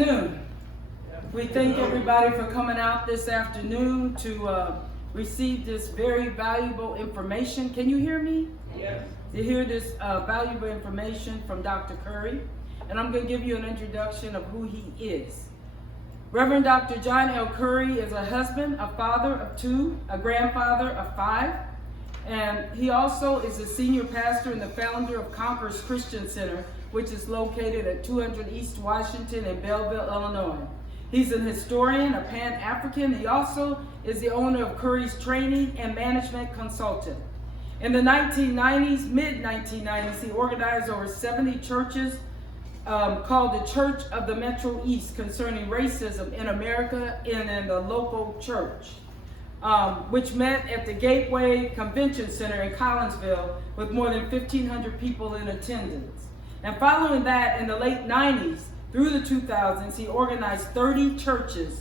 Afternoon. We thank everybody for coming out this afternoon to receive this very valuable information. Can you hear me? Yes. To hear this valuable information from Dr. Curry. And I'm going to give you an introduction of who he is. Reverend Dr. John L. Curry is a husband, a father of 2, a grandfather of 5, and he also is a senior pastor and the founder of Conquerors Christian Center, which is located at 200 East Washington in Belleville, Illinois. He's an historian, a Pan-African. He also is the owner of Curry's Training and Management Consultant. In the 1990s, mid-1990s, he organized over 70 churches called the Church of the Metro East concerning racism in America and in the local church, which met at the Gateway Convention Center in Collinsville with more than 1,500 people in attendance. And following that, in the late 90s through the 2000s, he organized 30 churches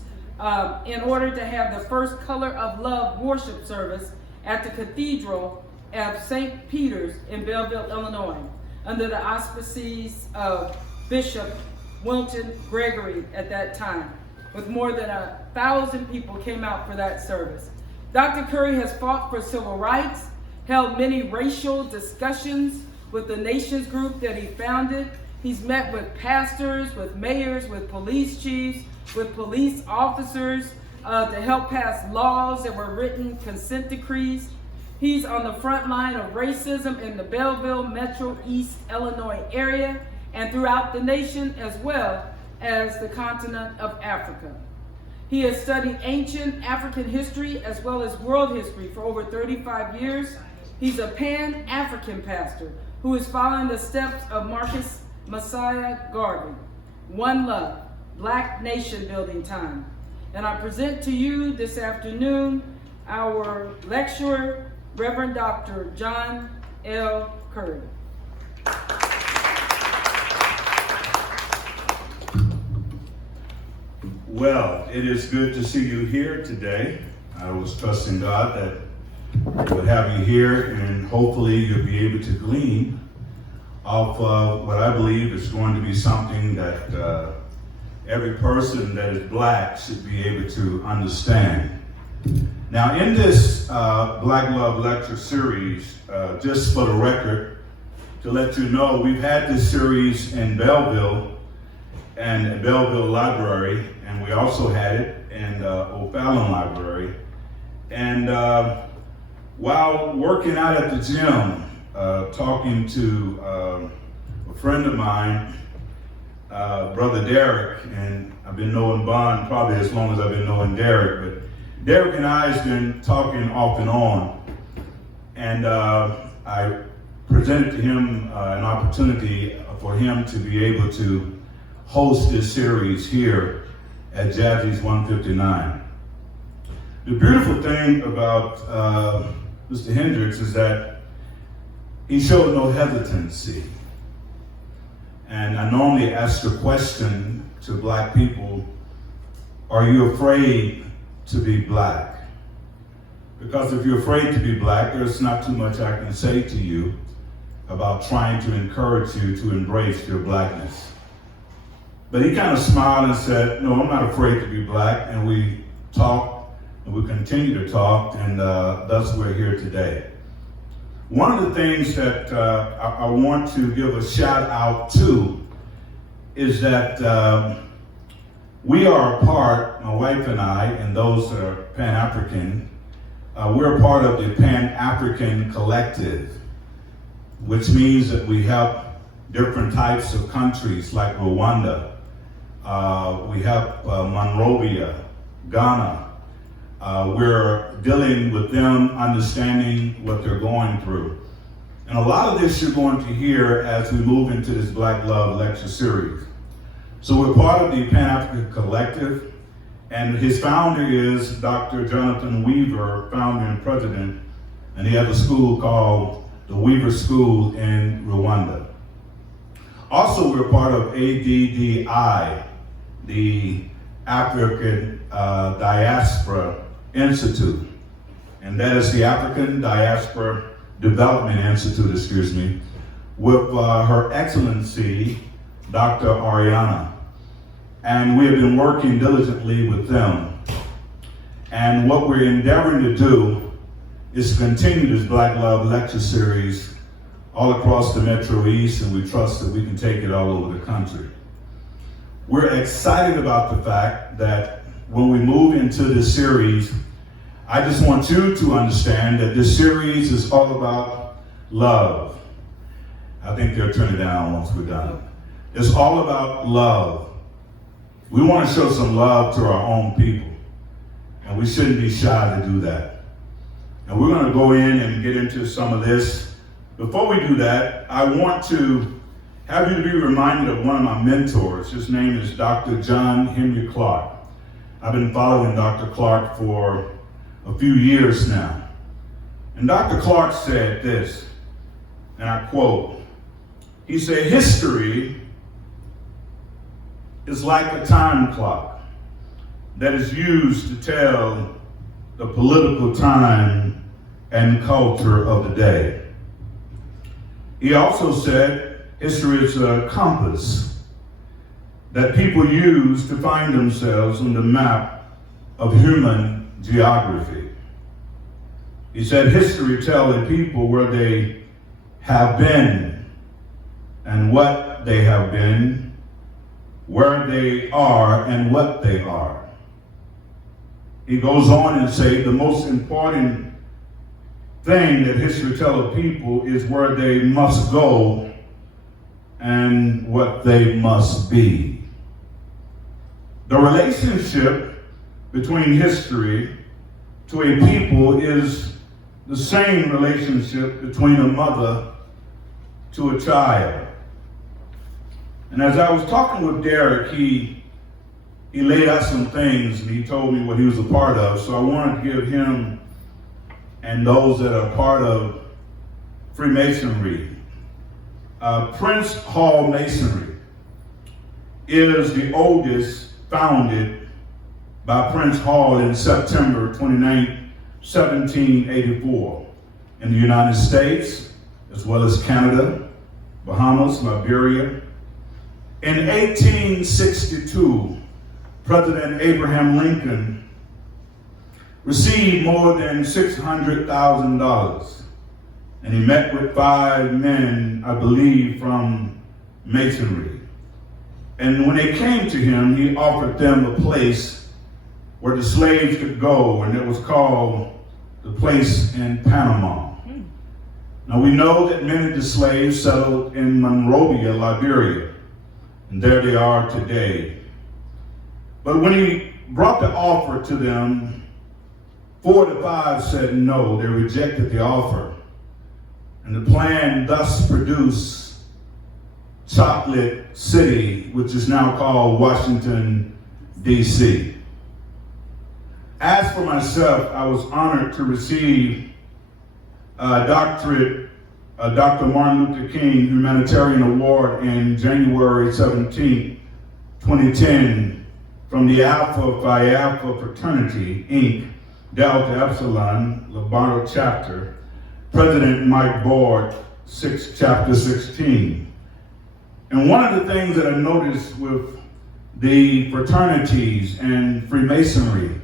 in order to have the first Color of Love worship service at the Cathedral of St. Peter's in Belleville, Illinois, under the auspices of Bishop Wilton Gregory at that time, with more than 1,000 people came out for that service. Dr. Curry has fought for civil rights, held many racial discussions with the Nations group that he founded. He's met with pastors, with mayors, with police chiefs, with police officers to help pass laws that were written, consent decrees. He's on the front line of racism in the Belleville, Metro East Illinois area and throughout the nation, as well as the continent of Africa. He has studied ancient African history as well as world history for over 35 years. He's a Pan-African pastor who is following the steps of Marcus Messiah Garvey. One Love, Black Nation Building Time. And I present to you this afternoon our lecturer, Reverend Dr. John L. Curry. Well, it is good to see you here today. I was trusting God that I would have you here, and hopefully you'll be able to glean off of what I believe is going to be something that every person that is Black should be able to understand. Now, in this Black Love Lecture Series, just for the record, to let you know, we've had this series in Belleville and Belleville Library, and we also had it in O'Fallon Library. And while working out at the gym, talking to a friend of mine, Brother Derek, and I've been knowing Bond probably as long as I've been knowing Derek, but Derek and I have been talking off and on, and I presented to him an opportunity for him to be able to host this series here at Jazzy's 159. The beautiful thing about Mr. Hendricks is that he showed no hesitancy. And I normally ask the question to Black people, are you afraid to be Black? Because if you're afraid to be Black, there's not too much I can say to you about trying to encourage you to embrace your Blackness. But he kind of smiled and said, no, I'm not afraid to be Black. And we talked, and we continue to talk, and thus we're here today. One of the things that I want to give a shout out to is that we are a part, my wife and I, and those that are Pan-African, we're a part of the Pan-African Collective, which means that we help different types of countries like Rwanda. We have Monrovia, Ghana. We're dealing with them, understanding what they're going through. And a lot of this you're going to hear as we move into this Black Love Lecture Series. So we're part of the Pan-African Collective, and his founder is Dr. Jonathan Weaver, founder and president, and he has a school called the Weaver School in Rwanda. Also, we're part of ADDI, the African Diaspora Institute, and that is the African Diaspora Development Institute, with Her Excellency, Dr. Ariana. and we have been working diligently with them. And what we're endeavoring to do is continue this Black Love lecture series all across the Metro East, and we trust that we can take it all over the country. We're excited about the fact that when we move into this series, I just want you to understand that this series is all about love. I think they'll turn it down once we're done. It's all about love. We want to show some love to our own people, and we shouldn't be shy to do that. And we're going to go in and get into some of this. Before we do that, I want to have you to be reminded of one of my mentors. His name is Dr. John Henry Clark. I've been following Dr. Clark for a few years now. And Dr. Clark said this, and I quote, he said, "History is like a time clock that is used to tell the political time and culture of the day." He also said, history is a compass that people use to find themselves on the map of human geography. He said, history tells the people where they have been and what they have been, where they are and what they are. He goes on and say the most important thing that history tells people is where they must go and what they must be. The relationship between history to a people is the same relationship between a mother to a child. And as I was talking with Derek, he laid out some things and he told me what he was a part of. So I wanted to give him and those that are part of Freemasonry. Prince Hall Masonry is the oldest, founded by Prince Hall in September 29, 1784 in the United States, as well as Canada, Bahamas, Liberia. In 1862, President Abraham Lincoln received more than $600,000, and he met with 5 men, I believe, from Masonry. And when they came to him, he offered them a place where the slaves could go, and it was called the place in Panama. Now we know that many of the slaves settled in Monrovia, Liberia, and there they are today. But when he brought the offer to them, 4 of the 5 said no. They rejected the offer. And the plan thus produced Chocolate City, which is now called Washington, D.C. As for myself, I was honored to receive a doctorate, Dr. Martin Luther King Humanitarian Award in January 17, 2010, from the Alpha Phi Alpha Fraternity, Inc., Delta Epsilon, Lobato Chapter, President Mike Board, Chapter 16. And one of the things that I noticed with the fraternities and Freemasonry,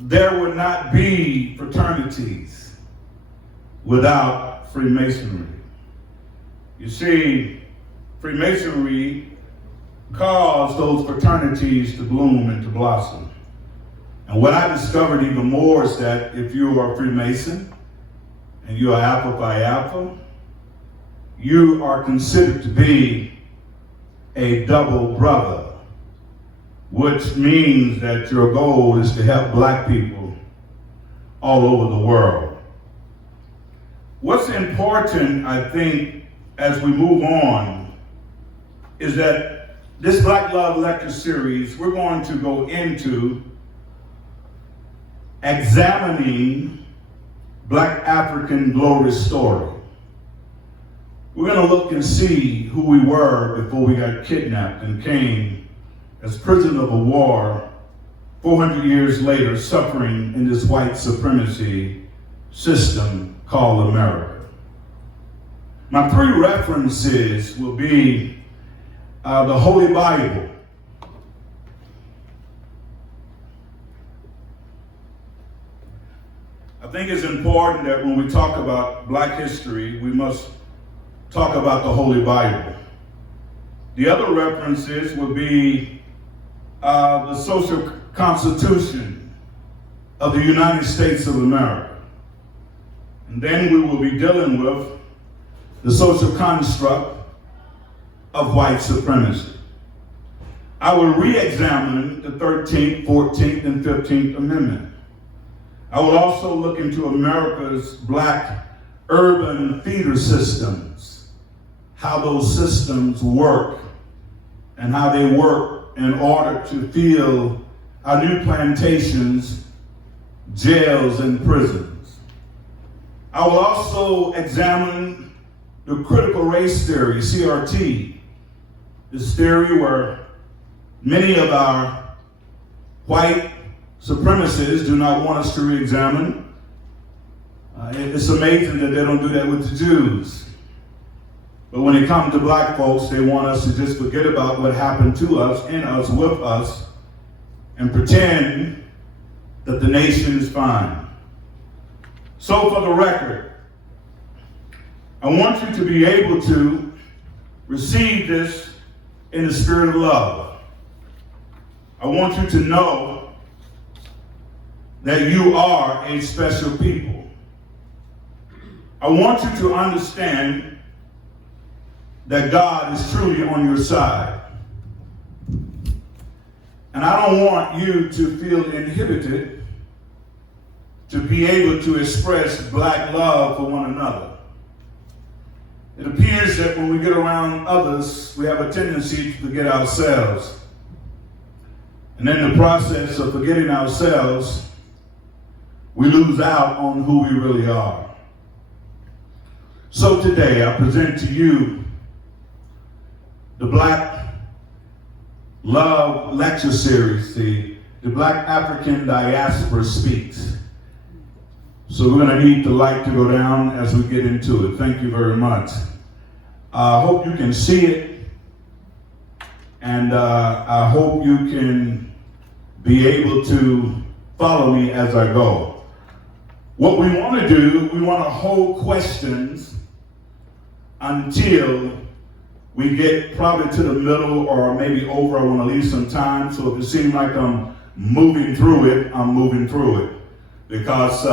there would not be fraternities without Freemasonry. You see, Freemasonry caused those fraternities to bloom and to blossom. And what I discovered even more is that if you are a Freemason and you are Alpha Phi Alpha, you are considered to be a double brother, which means that your goal is to help Black people all over the world. What's important, I think, as we move on, is that this Black Love Lecture Series, we're going to go into examining Black African glory story. We're going to look and see who we were before we got kidnapped and came as prisoners of war 400 years later, suffering in this white supremacy system called America. My 3 references will be the Holy Bible, think it's important that when we talk about black history, we must talk about the Holy Bible. The other references would be the social constitution of the United States of America. And then we will be dealing with the social construct of white supremacy. I will re-examine the 13th, 14th, and 15th Amendment. I will also look into America's black urban feeder systems, how those systems work, and how they work in order to fill our new plantations, jails, and prisons. I will also examine the critical race theory, CRT, this theory where many of our white supremacists do not want us to re-examine. It's amazing that they don't do that with the Jews. But when it comes to black folks, they want us to just forget about what happened to us, in us, with us, and pretend that the nation is fine. So for the record, I want you to be able to receive this in the spirit of love. I want you to know that you are a special people. I want you to understand that God is truly on your side. And I don't want you to feel inhibited to be able to express black love for one another. It appears that when we get around others, we have a tendency to forget ourselves. And in the process of forgetting ourselves, we lose out on who we really are. So today I present to you the Black Love Lecture Series, the Black African Diaspora Speaks. So we're going to need the light to go down as we get into it. Thank you very much. I hope you can see it, and I hope you can be able to follow me as I go. What we want to do, we want to hold questions until we get probably to the middle or maybe over. I want to leave some time, so if it seems like I'm moving through it, I'm moving through it. Because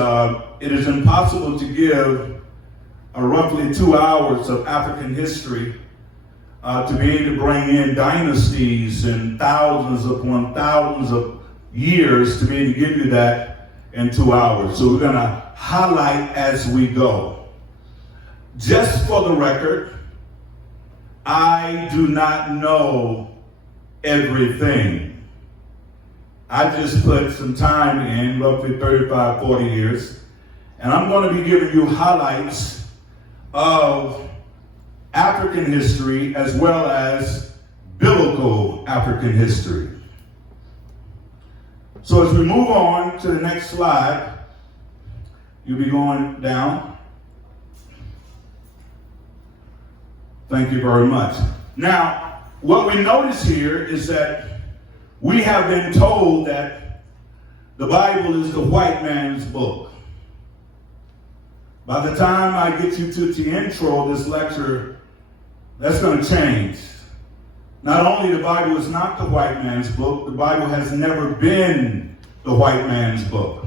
it is impossible to give roughly 2 hours of African history to be able to bring in dynasties and thousands upon thousands of years to be able to give you that in 2 hours. So we're going to highlight as we go. Just for the record, I do not know everything. I just put some time in, roughly 35, 40 years, and I'm going to be giving you highlights of African history as well as biblical African history. So as we move on to the next slide, you'll be going down. Thank you very much. Now, what we notice here is that we have been told that the Bible is the white man's book. By the time I get you to the intro of this lecture, that's going to change. Not only the Bible is not the white man's book, the Bible has never been the white man's book.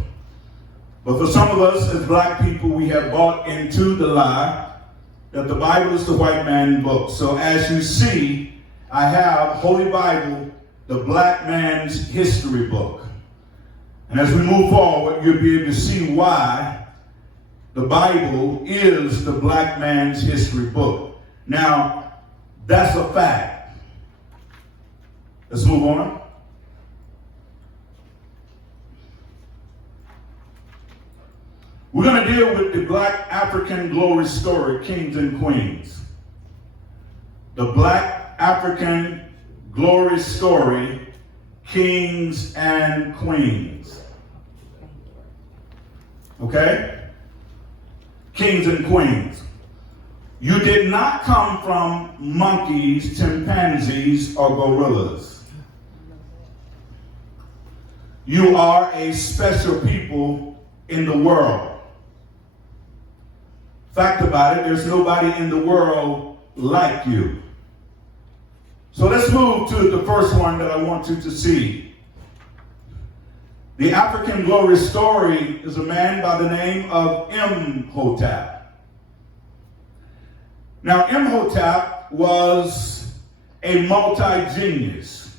But for some of us as black people, we have bought into the lie that the Bible is the white man's book. So as you see, I have Holy Bible, the black man's history book. And as we move forward, you'll be able to see why the Bible is the black man's history book. Now, that's a fact. Let's move on. We're going to deal with the Black African glory story, kings and queens. The Black African glory story, kings and queens. Okay? Kings and queens. You did not come from monkeys, chimpanzees, or gorillas. You are a special people in the world. Fact about it, there's nobody in the world like you. So let's move to the first one that I want you to see. The African glory story is a man by the name of Imhotep. Now, Imhotep was a multi-genius.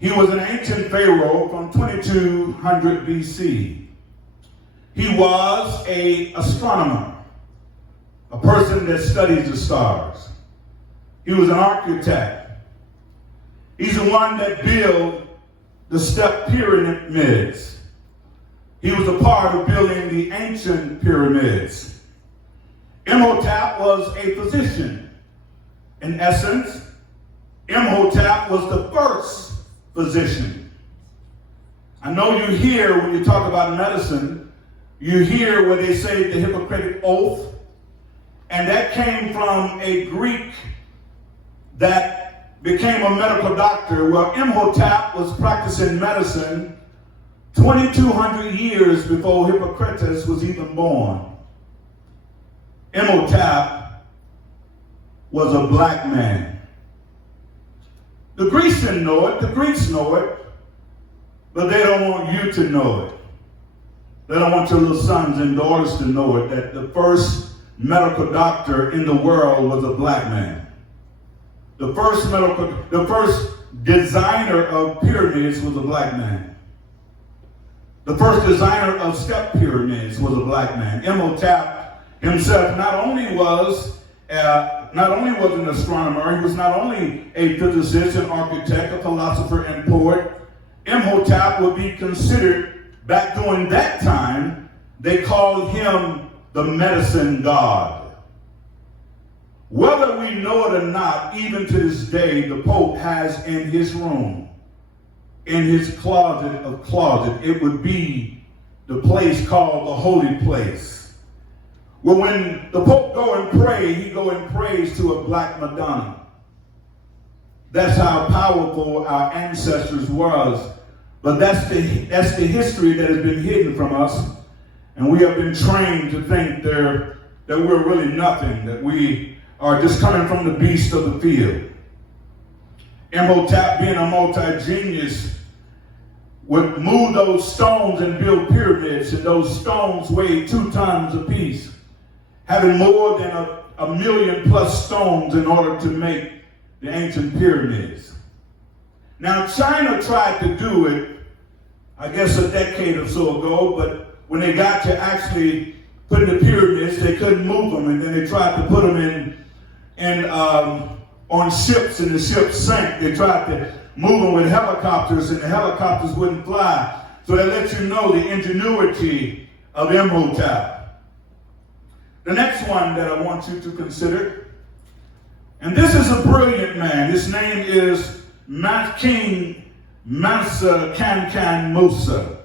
He was an ancient pharaoh from 2200 BC. He was an astronomer, a person that studies the stars. He was an architect. He's the one that built the step pyramids. He was a part of building the ancient pyramids. Imhotep was a physician. In essence, Imhotep was the first physician. I know you hear when you talk about medicine, you hear where they say the Hippocratic Oath, and that came from a Greek that became a medical doctor. Well, Imhotep was practicing medicine 2,200 years before Hippocrates was even born. Imhotep was a black man. The Greeks didn't know it, the Greeks know it, but they don't want you to know it. They don't want your little sons and daughters to know it, that the first medical doctor in the world was a black man. The first designer of pyramids was a black man. The first designer of step pyramids was a black man. Imhotep himself not only was an astronomer, he was not only a physicist, an architect, a philosopher, and poet. Imhotep would be considered, back during that time, they called him the medicine god. Whether we know it or not, even to this day, the Pope has in his room, in his closet of closet, it would be the place called the holy place. Well, when the Pope go and pray, he go and prays to a black Madonna. That's how powerful our ancestors was. But that's the history that has been hidden from us. And we have been trained to think that we're really nothing, that we are just coming from the beast of the field. Imhotep, being a multi-genius, would move those stones and build pyramids, and those stones weighed 2 tons apiece, having more than a million plus stones in order to make the ancient pyramids. Now, China tried to do it, I guess a decade or so ago, but when they got to actually put in the pyramids, they couldn't move them, and then they tried to put them on ships, and the ships sank. They tried to move them with helicopters, and the helicopters wouldn't fly. So that lets you know the ingenuity of Imhotep. The next one that I want you to consider, and this is a brilliant man. His name is King Mansa Kankan Musa.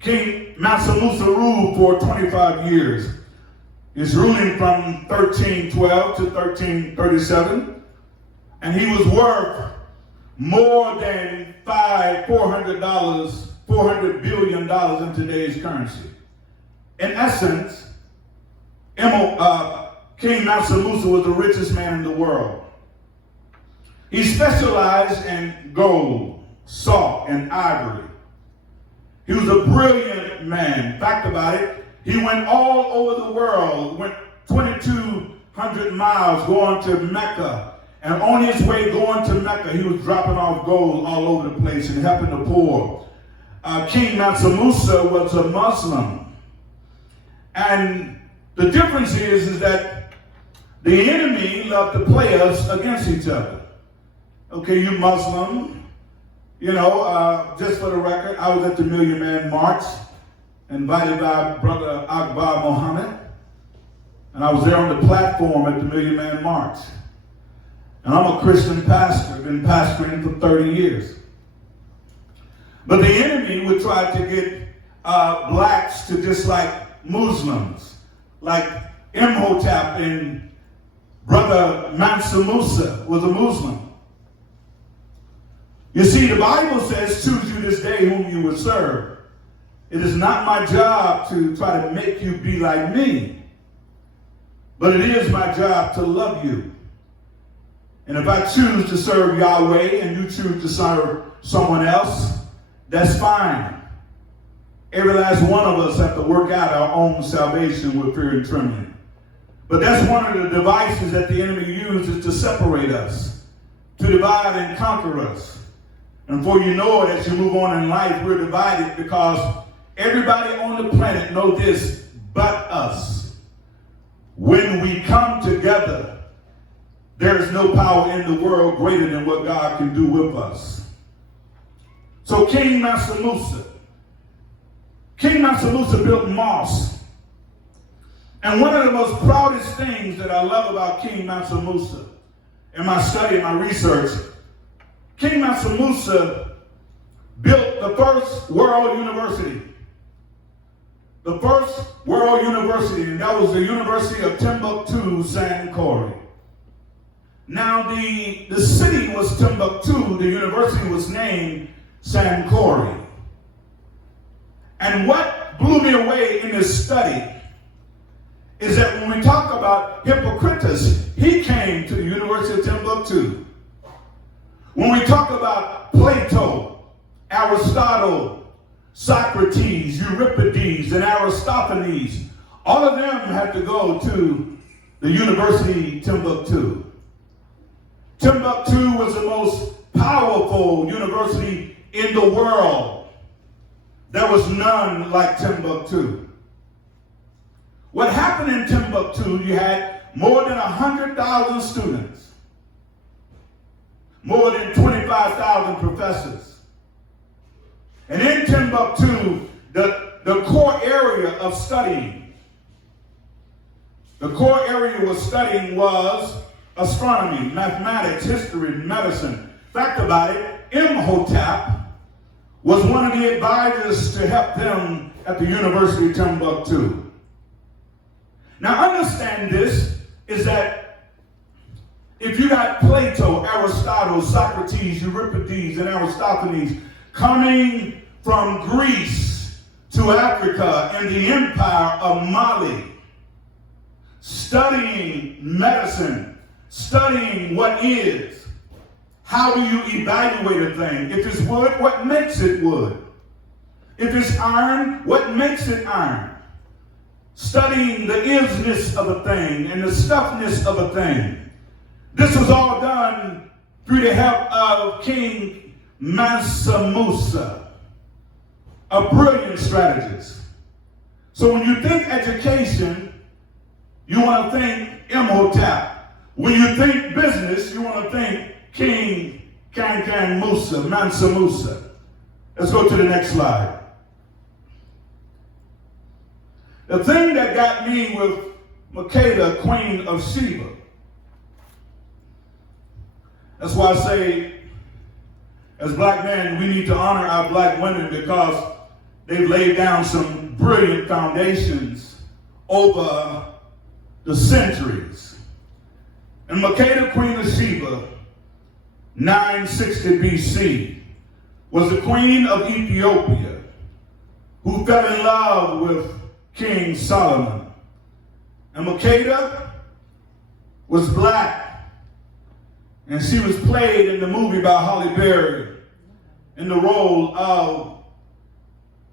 King Mansa Musa ruled for 25 years. He's ruling from 1312 to 1337, and he was worth more than $400 billion in today's currency. In essence, King Mansa Musa was the richest man in the world. He specialized in gold, salt, and ivory. He was a brilliant man. Fact about it, he went all over the world, went 2,200 miles going to Mecca. And on his way going to Mecca, he was dropping off gold all over the place and helping the poor. King Mansa Musa was a Muslim. And the difference is that the enemy loved to play us against each other. Okay, you Muslim, just for the record, I was at the Million Man March, invited by Brother Akbar Muhammad, and I was there on the platform at the Million Man March. And I'm a Christian pastor, been pastoring for 30 years. But the enemy would try to get blacks to dislike Muslims, like Imhotep, and Brother Mansa Musa was a Muslim. You see, the Bible says, choose you this day whom you will serve. It is not my job to try to make you be like me, but it is my job to love you. And if I choose to serve Yahweh and you choose to serve someone else, that's fine. Every last one of us have to work out our own salvation with fear and trembling. But that's one of the devices that the enemy uses to separate us, to divide and conquer us. And before you know it, as you move on in life, we're divided because everybody on the planet knows this but us. When we come together, there is no power in the world greater than what God can do with us. So King Mansa Musa built mosques. And one of the most proudest things that I love about King Mansa Musa, in my study, my research, King Mansa Musa built the first world university. The first world university, and that was the University of Timbuktu, Sankore. Now, the city was Timbuktu, the university was named Sankore. And what blew me away in this study is that when we talk about Hippocrates, he came to the University of Timbuktu. When we talk about Plato, Aristotle, Socrates, Euripides, and Aristophanes, all of them had to go to the University of Timbuktu. Timbuktu was the most powerful university in the world. There was none like Timbuktu. What happened in Timbuktu, you had more than 100,000 students, more than 25,000 professors. And in Timbuktu, the core area of studying, was astronomy, mathematics, history, medicine. Fact about it, Imhotep was one of the advisors to help them at the University of Timbuktu. Now understand this, is that if you got Plato, Aristotle, Socrates, Euripides, and Aristophanes coming from Greece to Africa and the empire of Mali, studying medicine, studying what is, how do you evaluate a thing? If it's wood, what makes it wood? If it's iron, what makes it iron? Studying the isness of a thing and the stuffness of a thing. This was all done through the help of King Mansa Musa, a brilliant strategist. So when you think education, you want to think Imhotep. When you think business, you want to think King Mansa Musa. Let's go to the next slide. The thing that got me with Makeda, Queen of Sheba, that's why I say, as black men, we need to honor our black women because they've laid down some brilliant foundations over the centuries. And Makeda, Queen of Sheba, 960 BC, was the queen of Ethiopia who fell in love with King Solomon. And Makeda was black, and she was played in the movie by Halle Berry in the role of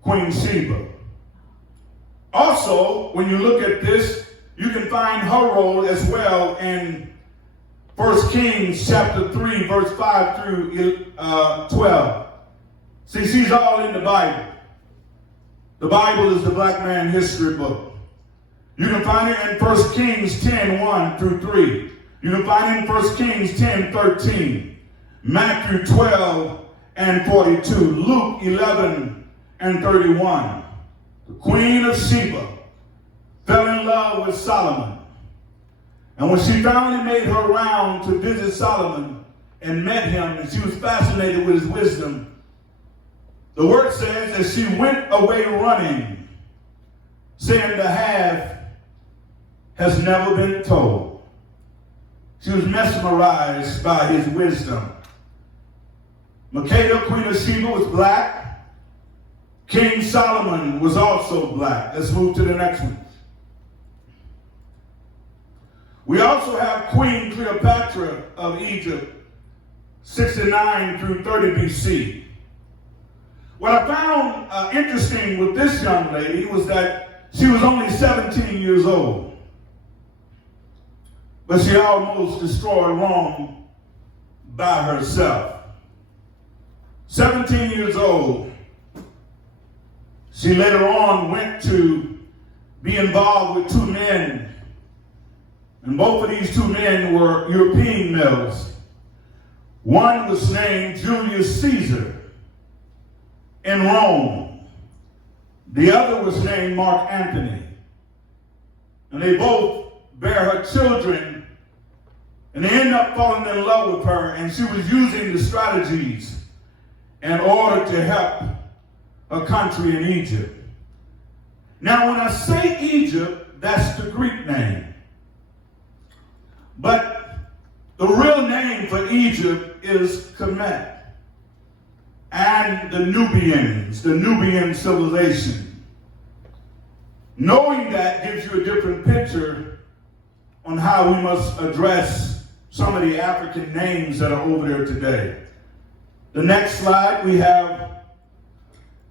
Queen Sheba. Also, when you look at this, you can find her role as well in 1 Kings chapter 3, verse 5 through 12. See, she's all in the Bible. The Bible is the black man history book. You can find it in 1 Kings 10, 1 through 3. You can find it in 1 Kings 10, 13. Matthew 12 and 42. Luke 11 and 31. The Queen of Sheba fell in love with Solomon. And when she finally made her round to visit Solomon and met him, and she was fascinated with his wisdom, the word says that she went away running, saying the half has never been told. She was mesmerized by his wisdom. Makeda, Queen of Sheba, was black. King Solomon was also black. Let's move to the next one. We also have Queen Cleopatra of Egypt, 69 through 30 BC. What I found interesting with this young lady was that she was only 17 years old, but she almost destroyed Rome by herself. 17 years old, she later on went to be involved with two men, and both of these two men were European males. One was named Julius Caesar in Rome. The other was named Mark Antony. And they both bear her children, and they end up falling in love with her, and she was using the strategies in order to help her country in Egypt. Now, when I say Egypt, that's the Greek name. But the real name for Egypt is Kemet and the Nubians, the Nubian civilization. Knowing that gives you a different picture on how we must address some of the African names that are over there today. The next slide we have,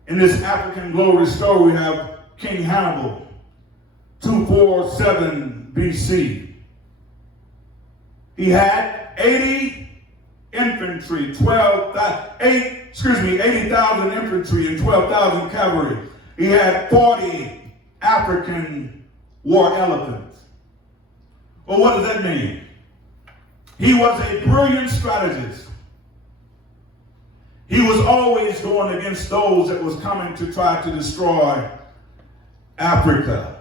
in this African glory story, we have King Hannibal, 247 BC. He had 80,000 infantry and 12,000 cavalry. He had 40 African war elephants. Well, what does that mean? He was a brilliant strategist. He was always going against those that was coming to try to destroy Africa.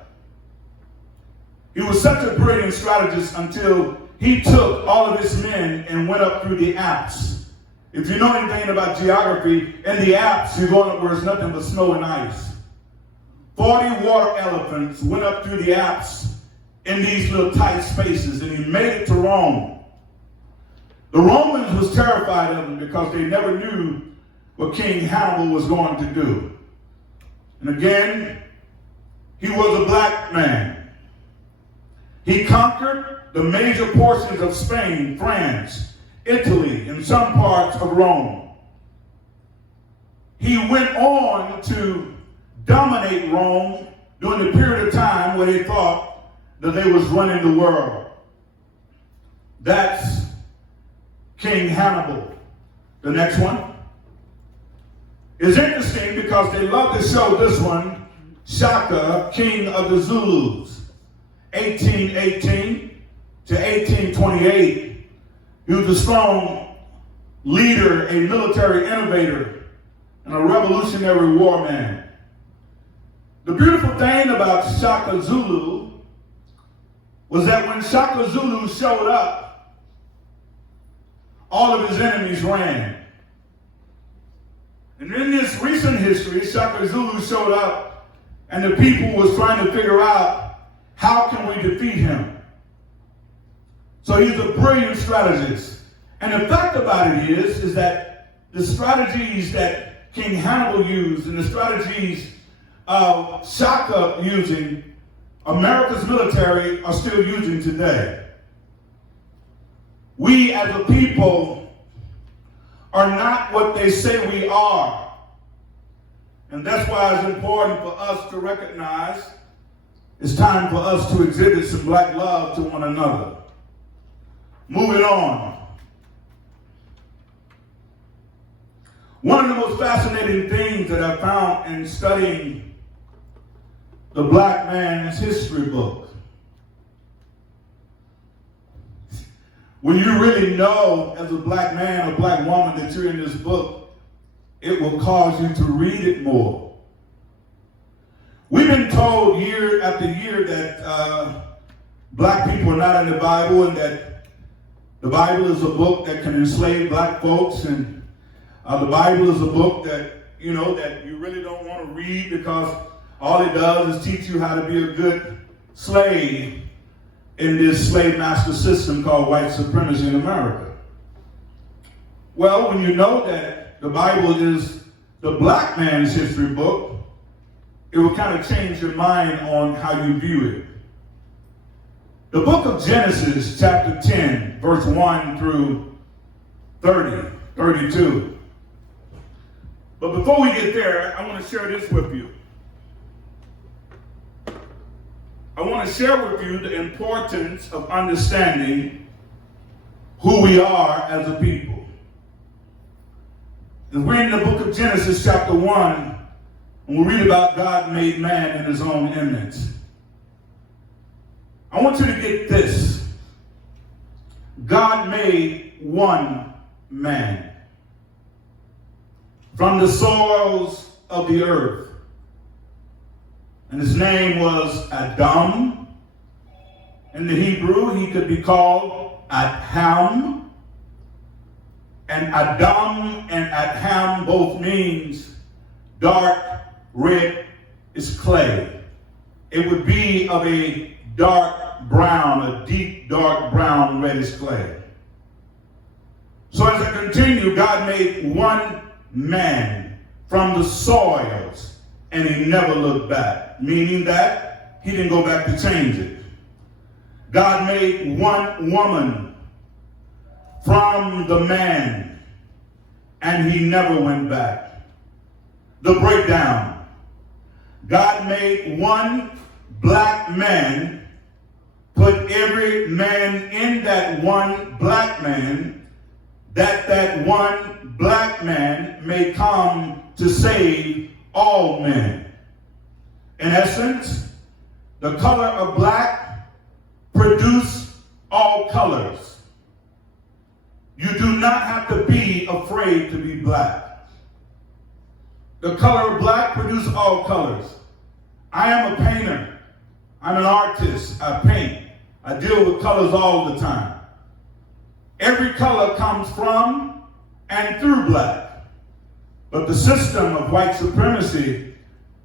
He was such a brilliant strategist until he took all of his men and went up through the Alps. If you know anything about geography, in the Alps, you're going up where there's nothing but snow and ice. 40 water elephants went up through the Alps in these little tight spaces, and he made it to Rome. The Romans was terrified of him because they never knew what King Hannibal was going to do. And again, he was a black man. He conquered the major portions of Spain, France, Italy, and some parts of Rome. He went on to dominate Rome during the period of time where they thought that they was running the world. That's King Hannibal. The next one is interesting because they love to show this one, Shaka, king of the Zulus, 1818 to 1828. He was a strong leader, a military innovator, and a revolutionary war man. The beautiful thing about Shaka Zulu was that when Shaka Zulu showed up, all of his enemies ran. And in this recent history, Shaka Zulu showed up, and the people was trying to figure out, how can we defeat him? So he's a brilliant strategist. And the fact about it is that the strategies that King Hannibal used and the strategies of Shaka using, America's military are still using today. We as a people are not what they say we are. And that's why it's important for us to recognize it's time for us to exhibit some black love to one another. Moving on. One of the most fascinating things that I found in studying the black man's history book, when you really know as a black man or black woman that you're in this book, it will cause you to read it more. We've been told year after year that black people are not in the Bible, and that the Bible is a book that can enslave black folks, and the Bible is a book that, that you really don't want to read because all it does is teach you how to be a good slave in this slave master system called white supremacy in America. Well, when you know that the Bible is the black man's history book, it will kind of change your mind on how you view it. The book of Genesis, chapter 10, verse 1 through 32. But before we get there, I want to share this with you. I want to share with you the importance of understanding who we are as a people. And we're in the book of Genesis, chapter 1, and we read about God made man in his own image. I want you to get this. God made one man from the soils of the earth. And his name was Adam. In the Hebrew, he could be called Adham. And Adam and Adham both means dark red is clay. It would be of a dark brown, a deep dark brown reddish clay. So as I continue, God made one man from the soils, and he never looked back, meaning that he didn't go back to change it. God made one woman from the man, and he never went back. The breakdown. God made one black man, put every man in that one black man, that one black man may come to save all men. In essence, the color of black produce all colors. You do not have to be afraid to be black. The color of black produces all colors. I am a painter. I'm an artist. I paint. I deal with colors all the time. Every color comes from and through black. But the system of white supremacy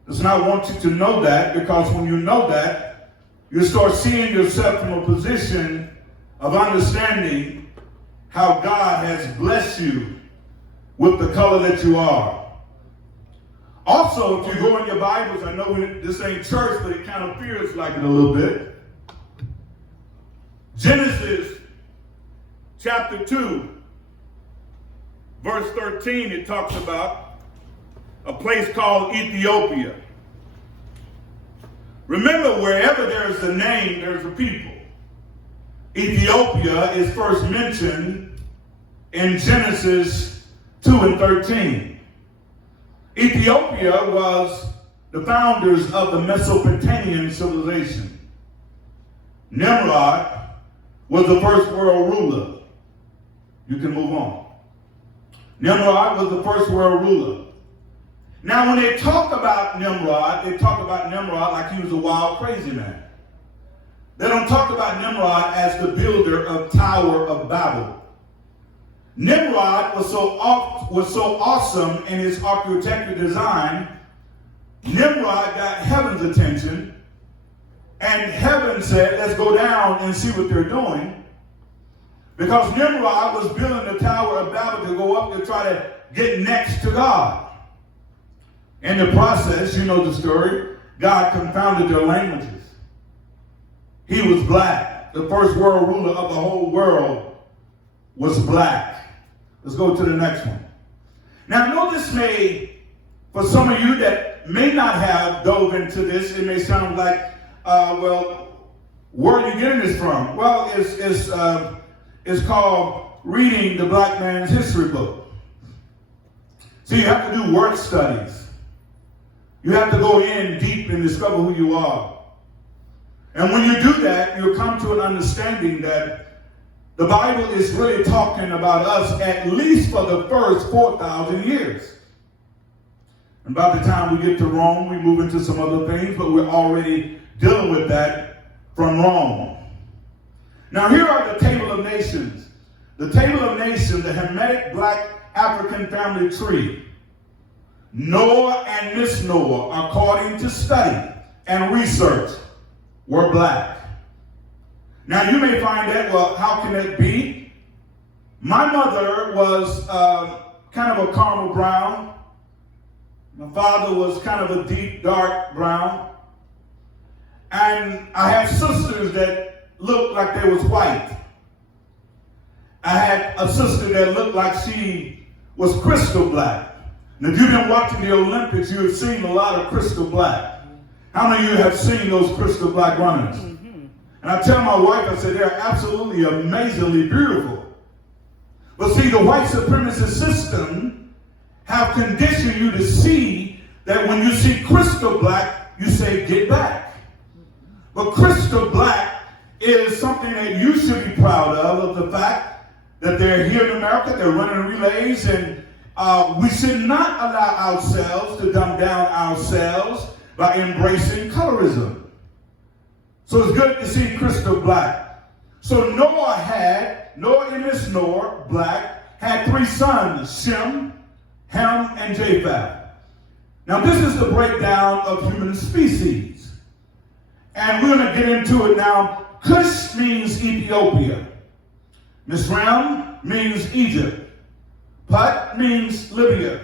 does not want you to know that, because when you know that, you start seeing yourself from a position of understanding how God has blessed you with the color that you are. Also, if you go in your Bibles, I know this ain't church, but it kind of feels like it a little bit. Genesis chapter 2, verse 13, it talks about a place called Ethiopia. Remember, wherever there is a name, there's a people. Ethiopia is first mentioned in Genesis 2 and 13. Ethiopia was the founders of the Mesopotamian civilization. Nimrod was the first world ruler. You can move on. Nimrod was the first world ruler. Now, when they talk about Nimrod, they talk about Nimrod like he was a wild, crazy man. They don't talk about Nimrod as the builder of Tower of Babel. Nimrod was so awesome in his architectural design. Nimrod got heaven's attention, and heaven said, let's go down and see what they're doing. Because Nimrod was building the Tower of Babel to go up to try to get next to God. In the process, you know the story, God confounded their languages. He was black. The first world ruler of the whole world was black. Let's go to the next one. Now, I know this may, for some of you that may not have dove into this, it may sound like, well, where are you getting this from? Well, it's called reading the black man's history book. So you have to do work studies. You have to go in deep and discover who you are. And when you do that, you'll come to an understanding that the Bible is really talking about us at least for the first 4,000 years. And by the time we get to Rome, we move into some other things, but we're already dealing with that from Rome. Now here are the Table of Nations. The Table of Nations, the Hamitic Black African family tree. Noah and Miss Noah, according to study and research, were black. Now you may find that, well, how can that be? My mother was kind of a caramel brown, My father was kind of a deep, dark brown. And I had sisters that looked like they was white. I had a sister that looked like she was crystal black. And if you've been watching the Olympics, you have seen a lot of crystal black. How many of you have seen those crystal black runners? Mm-hmm. And I tell my wife, I said, they're absolutely amazingly beautiful. But see, the white supremacist system have conditioned you to see that when you see crystal black, you say, get back. But crystal black is something that you should be proud of the fact that they're here in America, they're running relays, and we should not allow ourselves to dumb down ourselves by embracing colorism. So it's good to see crystal black. So Noah in this Noah, black, had 3 sons, Shem, Ham, and Japheth. Now this is the breakdown of human species. And we're going to get into it now. Cush means Ethiopia. Mizraim means Egypt. Put means Libya.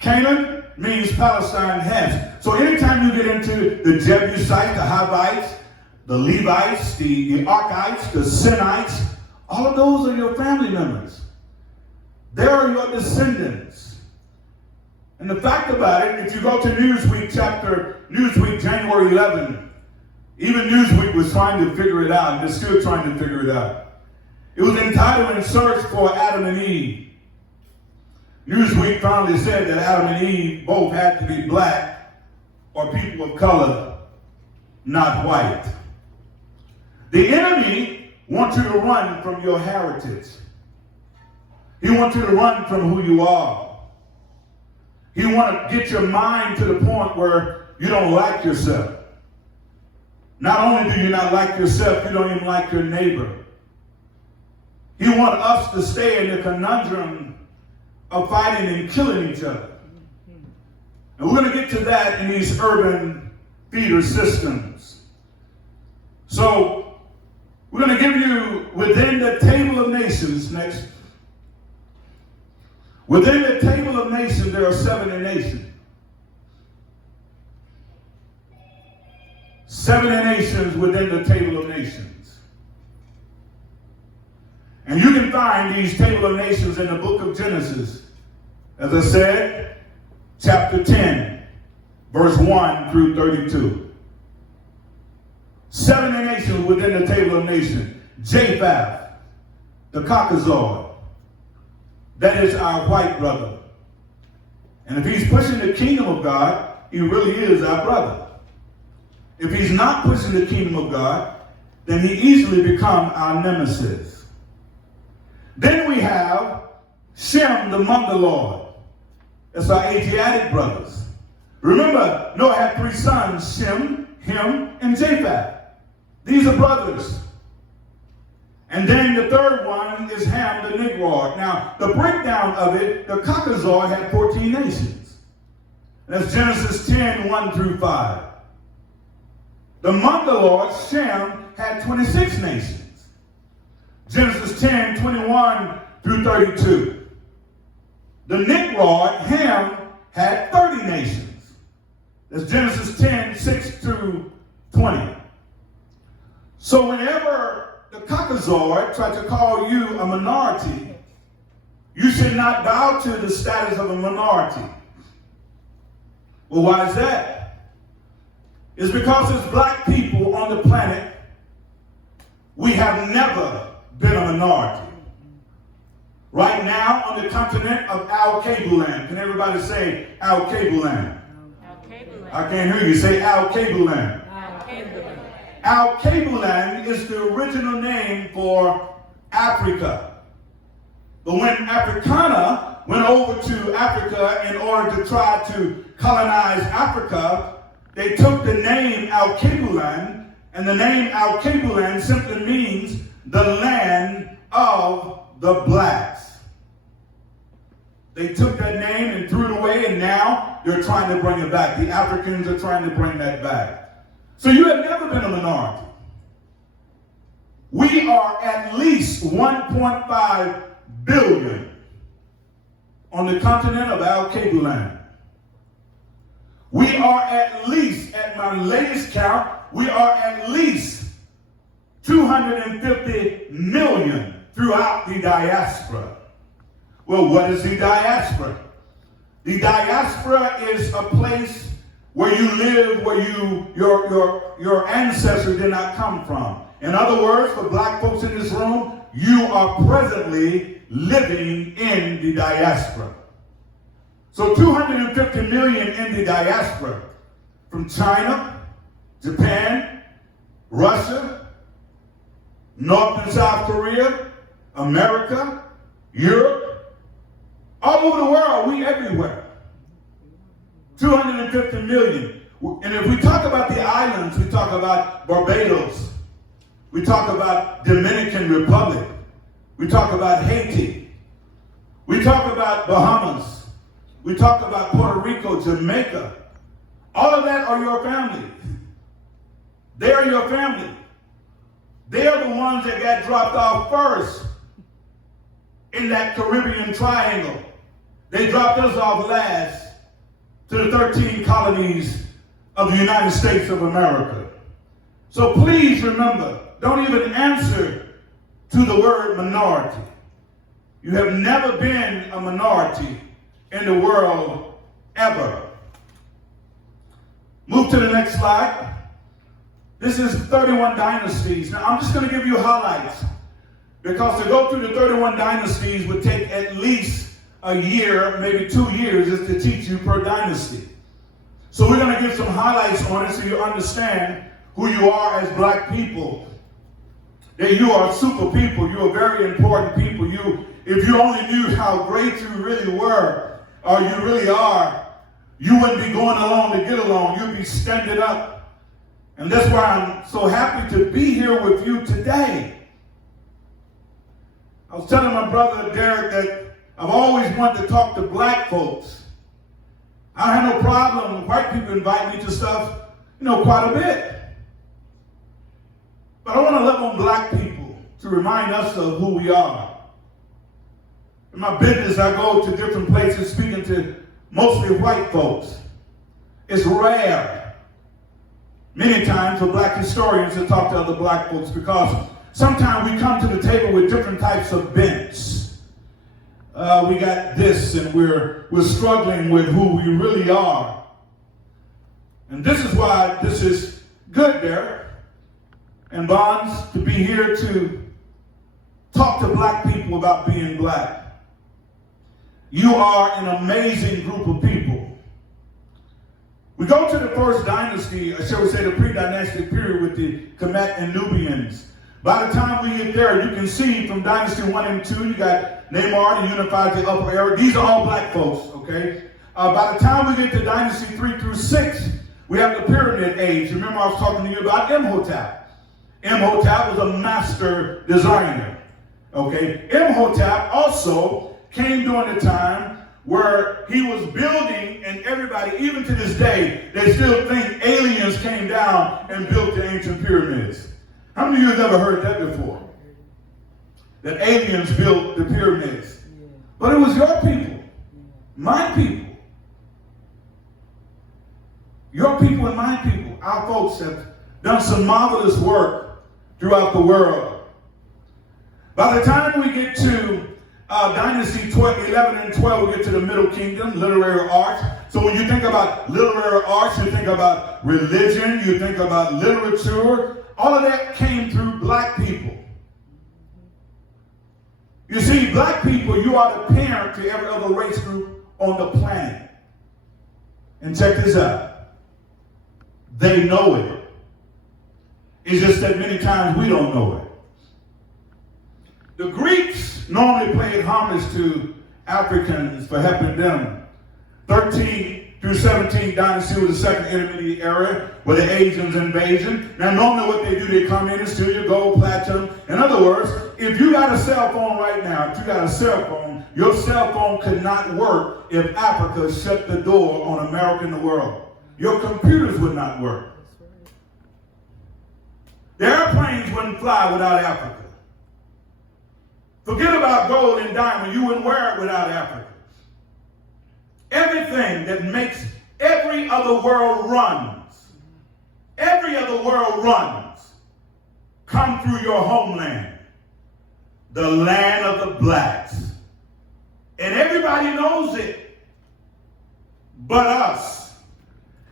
Canaan means Palestine has. So anytime you get into the Jebusites, the Hivites, the Levites, the Archites, the Sinites, all of those are your family members. They are your descendants. And the fact about it, if you go to Newsweek January 11, even Newsweek was trying to figure it out, and they're still trying to figure it out. It was entitled In Search for Adam and Eve. Newsweek finally said that Adam and Eve both had to be black or people of color, not white. The enemy wants you to run from your heritage. He wants you to run from who you are. He wants to get your mind to the point where you don't like yourself. Not only do you not like yourself, you don't even like your neighbor. He wants us to stay in the conundrum of fighting and killing each other. And we're going to get to that in these urban feeder systems. So we're going to give you within the table of nations next. Within the table of nations, there are 70 nations. 70 nations within the table of nations. And you can find these table of nations in the book of Genesis. As I said, chapter 10, verse 1 through 32. 70 nations within the table of nations. Japheth, the Caucasoid, that is our white brother. And if he's pushing the kingdom of God, he really is our brother. If he's not pushing the kingdom of God, then he easily becomes our nemesis. Then we have Shem, the Mongoloid. That's our Asiatic brothers. Remember, Noah had 3 sons, Shem, Ham, and Japheth. These are brothers. And then the third one is Ham, the Negroid. Now, the breakdown of it, the Caucasoid had 14 nations. That's Genesis 10, 1 through 5. The Mongoloid, Shem, had 26 nations. Genesis 10, 21 through 32. The Negroid, Ham, had 30 nations. That's Genesis 10, 6 through 20. So whenever the Caucasoid tried to call you a minority, you should not bow to the status of a minority. Well, why is that? It's because as black people on the planet, we have never been a minority. Right now on the continent of Al-Kabulan. Can everybody say Al-Kabulan? Al-Kabulan. I can't hear you. Say Al-Kabulan. Al-Kabulan. Al-Kabulan is the original name for Africa. But when Africana went over to Africa in order to try to colonize Africa, they took the name Al-Kabulan, and the name Al-Kabulan simply means the land of the blacks. They took that name and threw it away, and now they're trying to bring it back. The Africans are trying to bring that back. So you have never been a minority. We are at least 1.5 billion on the continent of Al-Kabulan. we are at least, at my latest count, we are at least 250 million throughout the diaspora. Well, what is the diaspora? The diaspora is a place where you live, where your ancestors did not come from. In other words, for black folks in this room, you are presently living in the diaspora. So 250 million in the diaspora, from China, Japan, Russia, North and South Korea, America, Europe, all over the world, we everywhere. 250 million. And if we talk about the islands, we talk about Barbados, we talk about Dominican Republic, we talk about Haiti, we talk about Bahamas, we talk about Puerto Rico, Jamaica. All of that are your family. They are your family. They are the ones that got dropped off first in that Caribbean triangle. They dropped us off last to the 13 colonies of the United States of America. So please remember, don't even answer to the word minority. You have never been a minority in the world ever. Move to the next slide. This is 31 dynasties. Now I'm just going to give you highlights, because to go through the 31 dynasties would take at least a year, maybe 2 years, just to teach you per dynasty. So we're going to give some highlights on it so you understand who you are as black people. That you are super people. You are very important people. If you only knew how great you really were, or you really are, you wouldn't be going along to get along. You'd be standing up. And that's why I'm so happy to be here with you today. I was telling my brother Derek that I've always wanted to talk to black folks. I have no problem with white people invite me to stuff, quite a bit. But I want to love on black people to remind us of who we are. In my business, I go to different places speaking to mostly white folks. It's rare, many times, for black historians to talk to other black folks, because sometimes we come to the table with different types of bents. We got this, and we're struggling with who we really are. And this is why this is good, Derek and Bonds, to be here to talk to black people about being black. You are an amazing group of people. We go to the first dynasty, or shall we say the pre-dynastic period, with the Kemet and Nubians. By the time we get there, you can see from Dynasty 1 and 2, you got Namar, the unified the upper area. These are all black folks, okay? By the time we get to Dynasty 3 through 6, we have the Pyramid Age. Remember I was talking to you about Imhotep. Imhotep was a master designer, okay? Imhotep also came during the time where he was building, and everybody, even to this day, they still think aliens came down and built the ancient pyramids. How many of you have ever heard that before? That aliens built the pyramids. But it was your people, my people. Your people and my people, our folks, have done some marvelous work throughout the world. By the time we get to Dynasty 11 and 12, we get to the Middle Kingdom, literary arts. So when you think about literary arts, you think about religion, you think about literature. All of that came through black people. You see, black people, you are the parent to every other race group on the planet. And check this out. They know it. It's just that many times we don't know it. The Greeks normally paid homage to Africans for helping them. 13 through 17 dynasty was the second intermediate era where the Asians invasion. Now normally what they do, they come in and steal your gold, platinum. In other words, if you got a cell phone right now, if you got a cell phone, your cell phone could not work if Africa shut the door on America and the world. Your computers would not work. The airplanes wouldn't fly without Africa. Forget about gold and diamond, you wouldn't wear it without Africa. Everything that makes every every other world runs, come through your homeland, the land of the blacks. And everybody knows it but us.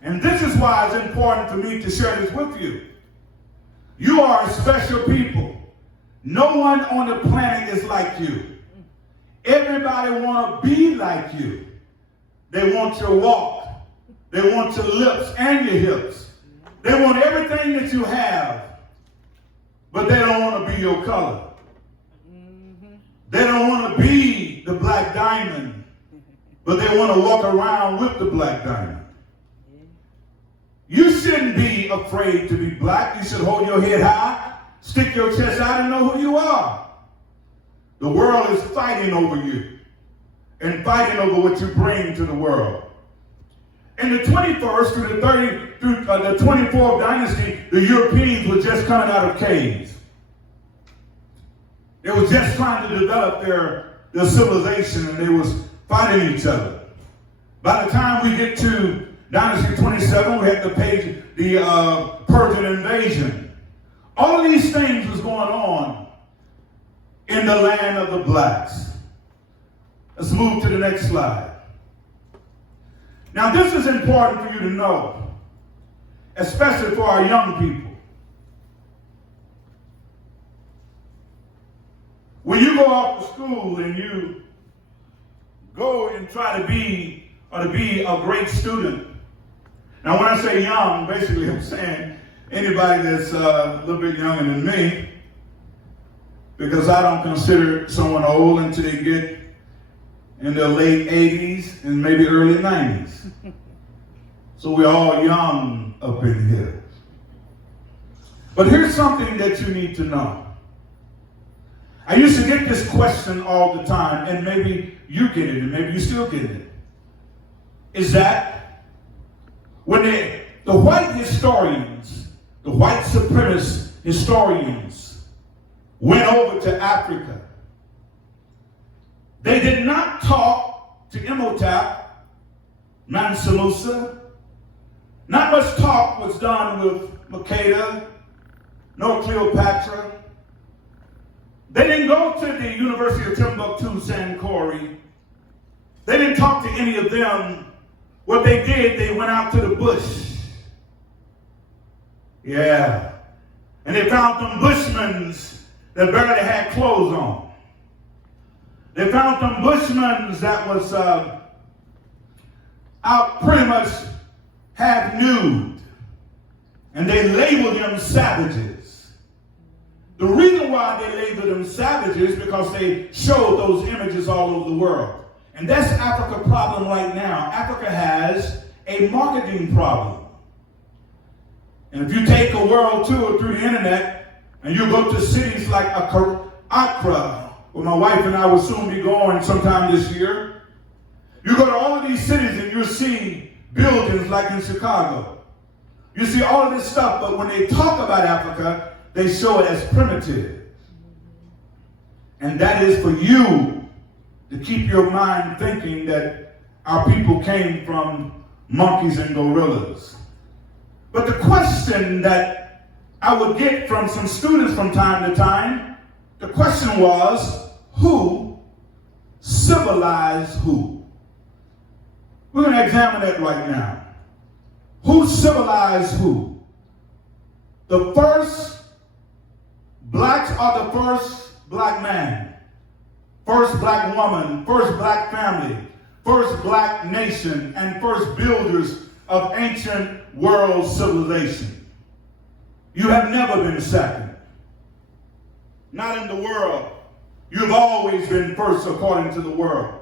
And this is why it's important for me to share this with you. You are a special people. No one on the planet is like you. Everybody want to be like you. They want your walk. They want your lips and your hips. They want everything that you have, but they don't want to be your color. They don't want to be the black diamond, but they want to walk around with the black diamond. You shouldn't be afraid to be black. You should hold your head high, stick your chest out, and know who you are. The world is fighting over you and fighting over what you bring to the world. In the 21st through the 24th dynasty, the Europeans were just coming out of caves. They were just trying to develop their civilization, and they was fighting each other. By the time we get to Dynasty 27, we have the Persian invasion. All of these things was going on in the land of the blacks. Let's move to the next slide. Now, this is important for you to know, especially for our young people. When you go off to school and you go and try to be a great student. Now, when I say young, basically I'm saying anybody that's a little bit younger than me, because I don't consider someone old until they get in their late 80s and maybe early 90s. So we're all young up in here. But here's something that you need to know. I used to get this question all the time, and maybe you get it, and maybe you still get it. Is that when the white historians, the white supremacist historians went over to Africa, they did not talk to Imhotep, Mansa Musa. Not much talk was done with Makeda, nor Cleopatra. They didn't go to the University of Timbuktu, Sankore. They didn't talk to any of them. What they did, they went out to the bush. Yeah. And they found them bushmen that barely had clothes on. They found them bushmen that was out pretty much half nude. And they labeled them savages. The reason why they labeled them savages is because they showed those images all over the world. And that's Africa's problem right now. Africa has a marketing problem. And if you take a world tour through the internet and you go to cities like Accra, where my wife and I will soon be going sometime this year, you go to all of these cities and you'll see buildings like in Chicago. You see all of this stuff, but when they talk about Africa, they show it as primitive. And that is for you to keep your mind thinking that our people came from monkeys and gorillas. But the question that I would get from some students from time to time, the question was, who civilized who? We're going to examine that right now. Who civilized who? The first blacks are the first black man, first black woman, first black family, first black nation, and first builders of ancient world civilization. You have never been second. Not in the world. You've always been first according to the world.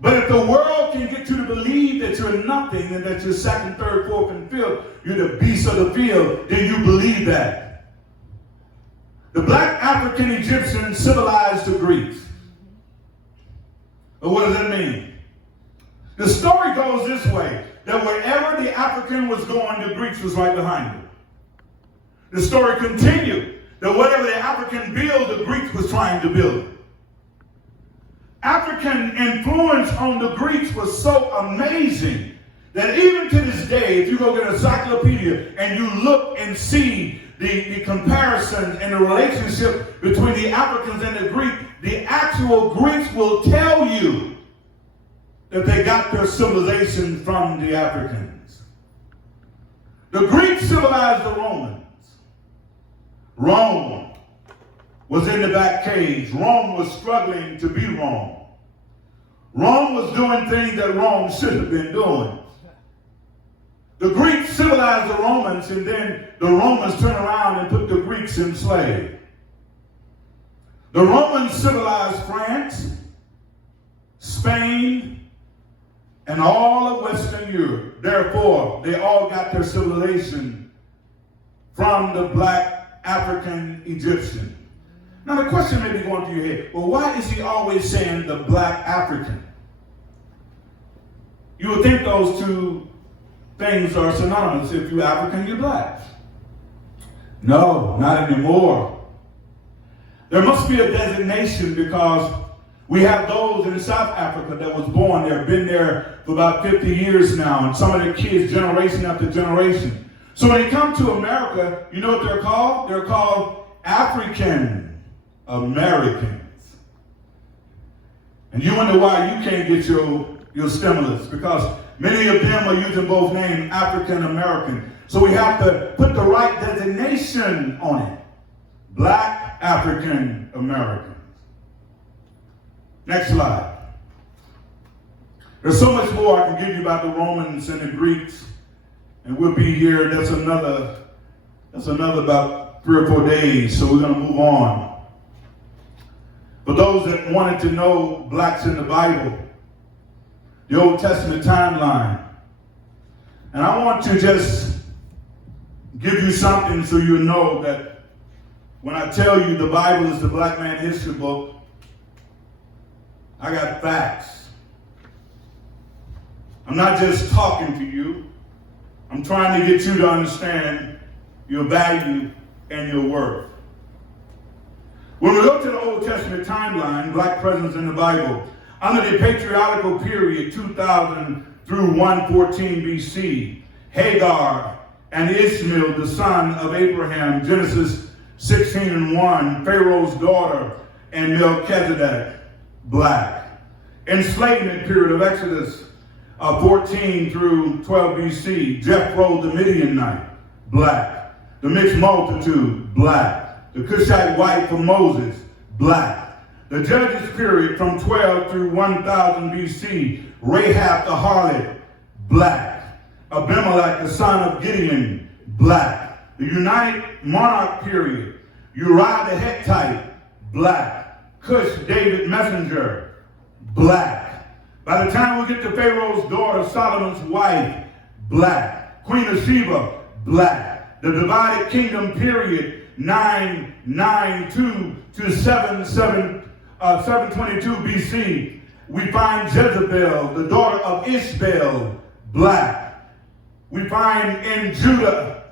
But if the world can get you to believe that you're nothing and that you're second, third, fourth, and fifth, you're the beast of the field, then you believe that. The black African Egyptians civilized the Greeks. But what does that mean? The story goes this way, that wherever the African was going, the Greeks was right behind him. The story continued that whatever the African built, the Greeks was trying to build. African influence on the Greeks was so amazing that even to this day, if you go get an encyclopedia and you look and see the comparisons and the relationship between the Africans and the Greeks, the actual Greeks will tell you that they got their civilization from the Africans. The Greeks civilized the Romans. Rome was in the back cage. Rome was struggling to be Rome. Rome was doing things that Rome should have been doing. The Greeks civilized the Romans, and then the Romans turned around and put the Greeks in slavery. The Romans civilized France, Spain, and all of Western Europe. Therefore, they all got their civilization from the black African Egyptian. Now the question may be going through your head, well, why is he always saying the black African? You would think those two things are synonymous. If you're African, you're black. No, not anymore. There must be a designation, because we have those in South Africa that was born there, been there for about 50 years now, and some of their kids, generation after generation. So when they come to America, you know what they're called? They're called African Americans. And you wonder why you can't get your stimulus, because many of them are using both names, African American. So we have to put the right designation on it. Black African Americans. Next slide. There's so much more I can give you about the Romans and the Greeks, and we'll be here. That's another about 3 or 4 days, so we're going to move on. For those that wanted to know blacks in the Bible, the Old Testament timeline, and I want to just give you something so you know that when I tell you the Bible is the black man history book, I got facts. I'm not just talking to you. I'm trying to get you to understand your value and your worth. When we look to the Old Testament timeline, black presence in the Bible, under the patriarchal period, 2000 through 114 BC, Hagar and Ishmael, the son of Abraham, Genesis 16:1, Pharaoh's daughter, and Melchizedek, black. Enslavement period of Exodus 14 through 12 BC, Jethro the Midianite, black. The mixed multitude, black. The Cushite wife of Moses, black. The Judges period from 12 through 1000 BC, Rahab the harlot, black. Abimelech the son of Gideon, black. The United Monarch period, Uriah the Hittite, black. Cush David messenger, black. By the time we get to Pharaoh's daughter, Solomon's wife, black. Queen of Sheba, black. The divided kingdom period, 992 to 722 BC, we find Jezebel, the daughter of Ishbaal, black. We find in Judah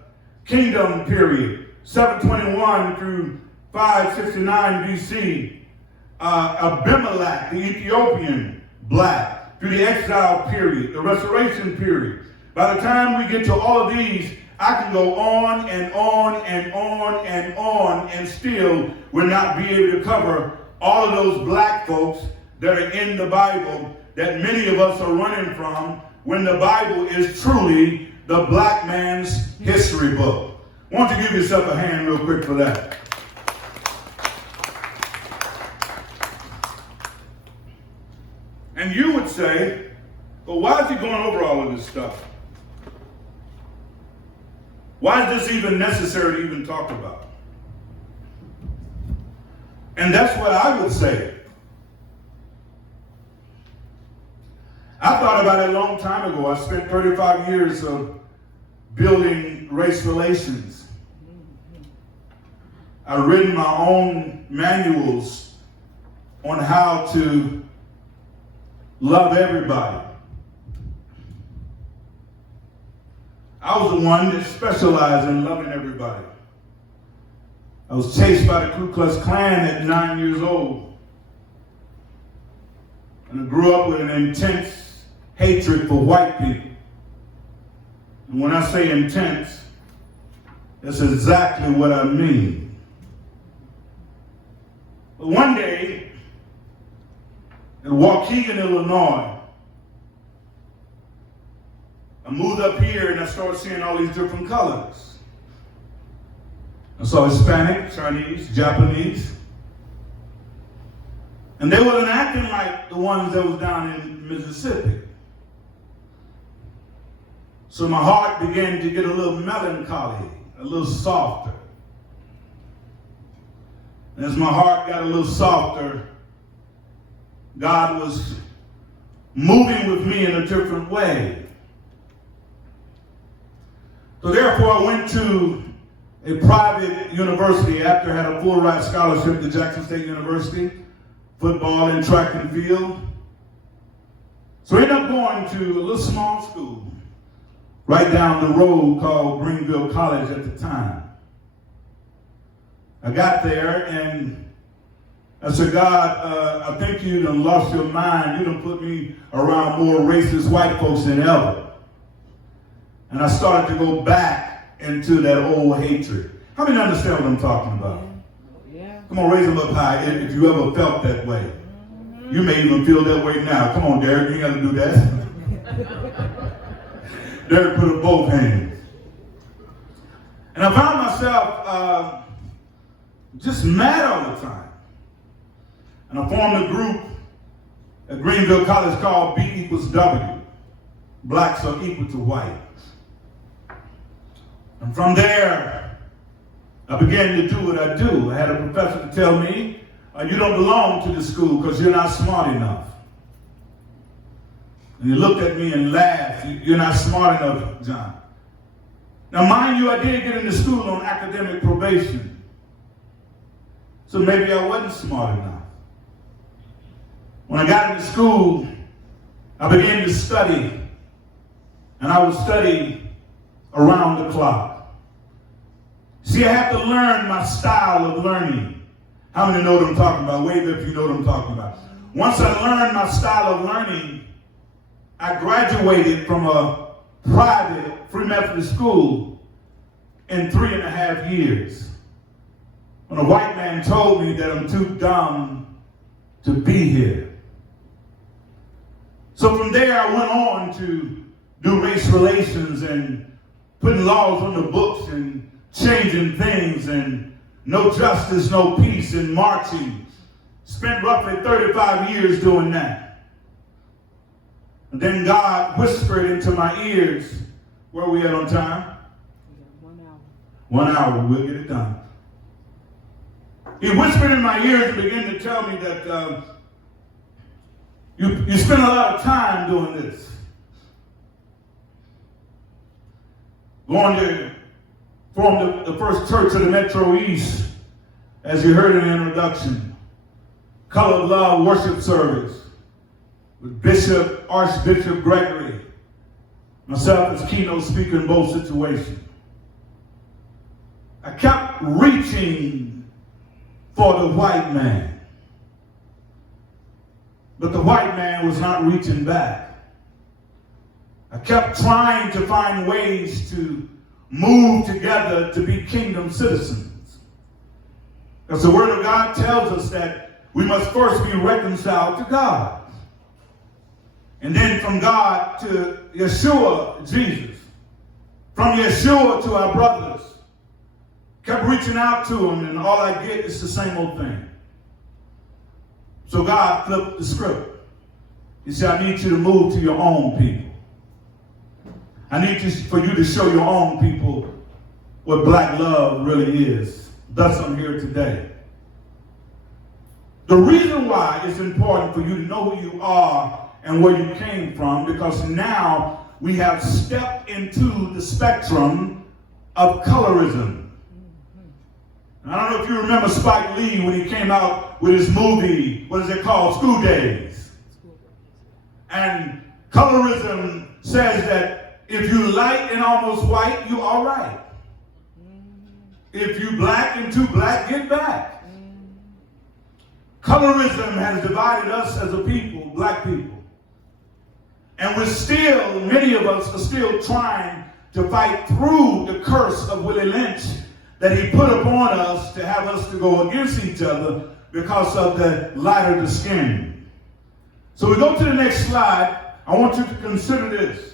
kingdom period, 721 through 569 BC, Abimelech, the Ethiopian, black. Through the exile period, the restoration period. By the time we get to all of these, I can go on and on and on and on, and still will not be able to cover all of those black folks that are in the Bible that many of us are running from, when the Bible is truly the black man's history book. Why don't you give yourself a hand real quick for that? And you would say, well, why is he going over all of this stuff? Why is this even necessary to even talk about? And that's what I would say. I thought about it a long time ago. I spent 35 years of building race relations. I've written my own manuals on how to love everybody. I was the one that specialized in loving everybody. I was chased by the Ku Klux Klan at 9 years old. And I grew up with an intense hatred for white people. And when I say intense, that's exactly what I mean. But one day, in Waukegan, Illinois, I moved up here and I started seeing all these different colors. I saw Hispanic, Chinese, Japanese. And they wasn't acting like the ones that was down in Mississippi. So my heart began to get a little melancholy, a little softer. And as my heart got a little softer, God was moving with me in a different way. So therefore I went to a private university after I had a full ride scholarship to Jackson State University, football and track and field. So I ended up going to a little small school right down the road called Greenville College at the time. I got there and I said, God, I think you done lost your mind. You done put me around more racist white folks than ever. And I started to go back into that old hatred. How many understand what I'm talking about? Yeah. Come on, raise them up high if you ever felt that way. Mm-hmm. You may even feel that way now. Come on, Derek, you got to do that. Derek put up both hands. And I found myself just mad all the time. And I formed a group at Greenville College called B equals W. Blacks are equal to white. And from there, I began to do what I do. I had a professor to tell me, you don't belong to the school because you're not smart enough. And he looked at me and laughed. You're not smart enough, John. Now, mind you, I did get into school on academic probation. So maybe I wasn't smart enough. When I got into school, I began to study. And I would study around the clock. See, I have to learn my style of learning. How many know what I'm talking about? Wave if you know what I'm talking about. Once I learned my style of learning, I graduated from a private Free Methodist school in 3.5 years. When a white man told me that I'm too dumb to be here. So from there I went on to do race relations and putting laws on the books and changing things and no justice, no peace and marching. Spent roughly 35 years doing that. And then God whispered into my ears, where are we at on time? 1 hour. 1 hour, we'll get it done. He whispered in my ears and began to tell me that you spend a lot of time doing this. Going to form the first church of the Metro East, as you heard in the introduction. Colored Love worship service with Archbishop Gregory, myself as keynote speaker in both situations. I kept reaching for the white man, but the white man was not reaching back. I kept trying to find ways to move together to be kingdom citizens. Because the Word of God tells us that we must first be reconciled to God. And then from God to Yeshua, Jesus. From Yeshua to our brothers. Kept reaching out to them, and all I get is the same old thing. So God flipped the script. He said, I need you to move to your own people. I need for you to show your own people what black love really is. Thus I'm here today. The reason why it's important for you to know who you are and where you came from, because now we have stepped into the spectrum of colorism. And I don't know if you remember Spike Lee when he came out with his movie, what is it called? School Days. And colorism says that if you light and almost white, you all right. If you black and too black, get back. Colorism has divided us as a people, black people. And many of us are still trying to fight through the curse of Willie Lynch that he put upon us to have us to go against each other because of the light of the skin. So we go to the next slide. I want you to consider this.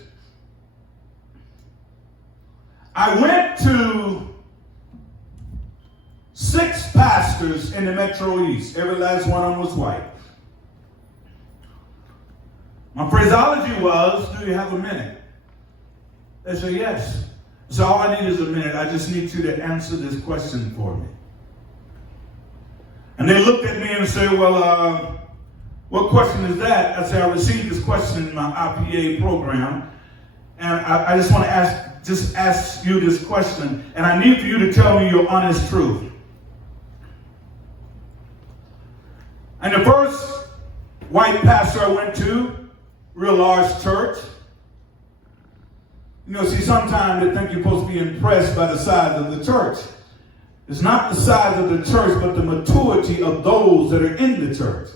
I went to 6 pastors in the Metro East. Every last one of them was white. My phraseology was, do you have a minute? They said, yes. So all I need is a minute. I just need you to answer this question for me. And they looked at me and said, well, what question is that? I said, I received this question in my IPA program. And I just want to ask you this question. And I need for you to tell me your honest truth. And the first white pastor I went to, real large church. You know, see, sometimes they think you're supposed to be impressed by the size of the church. It's not the size of the church, but the maturity of those that are in the church.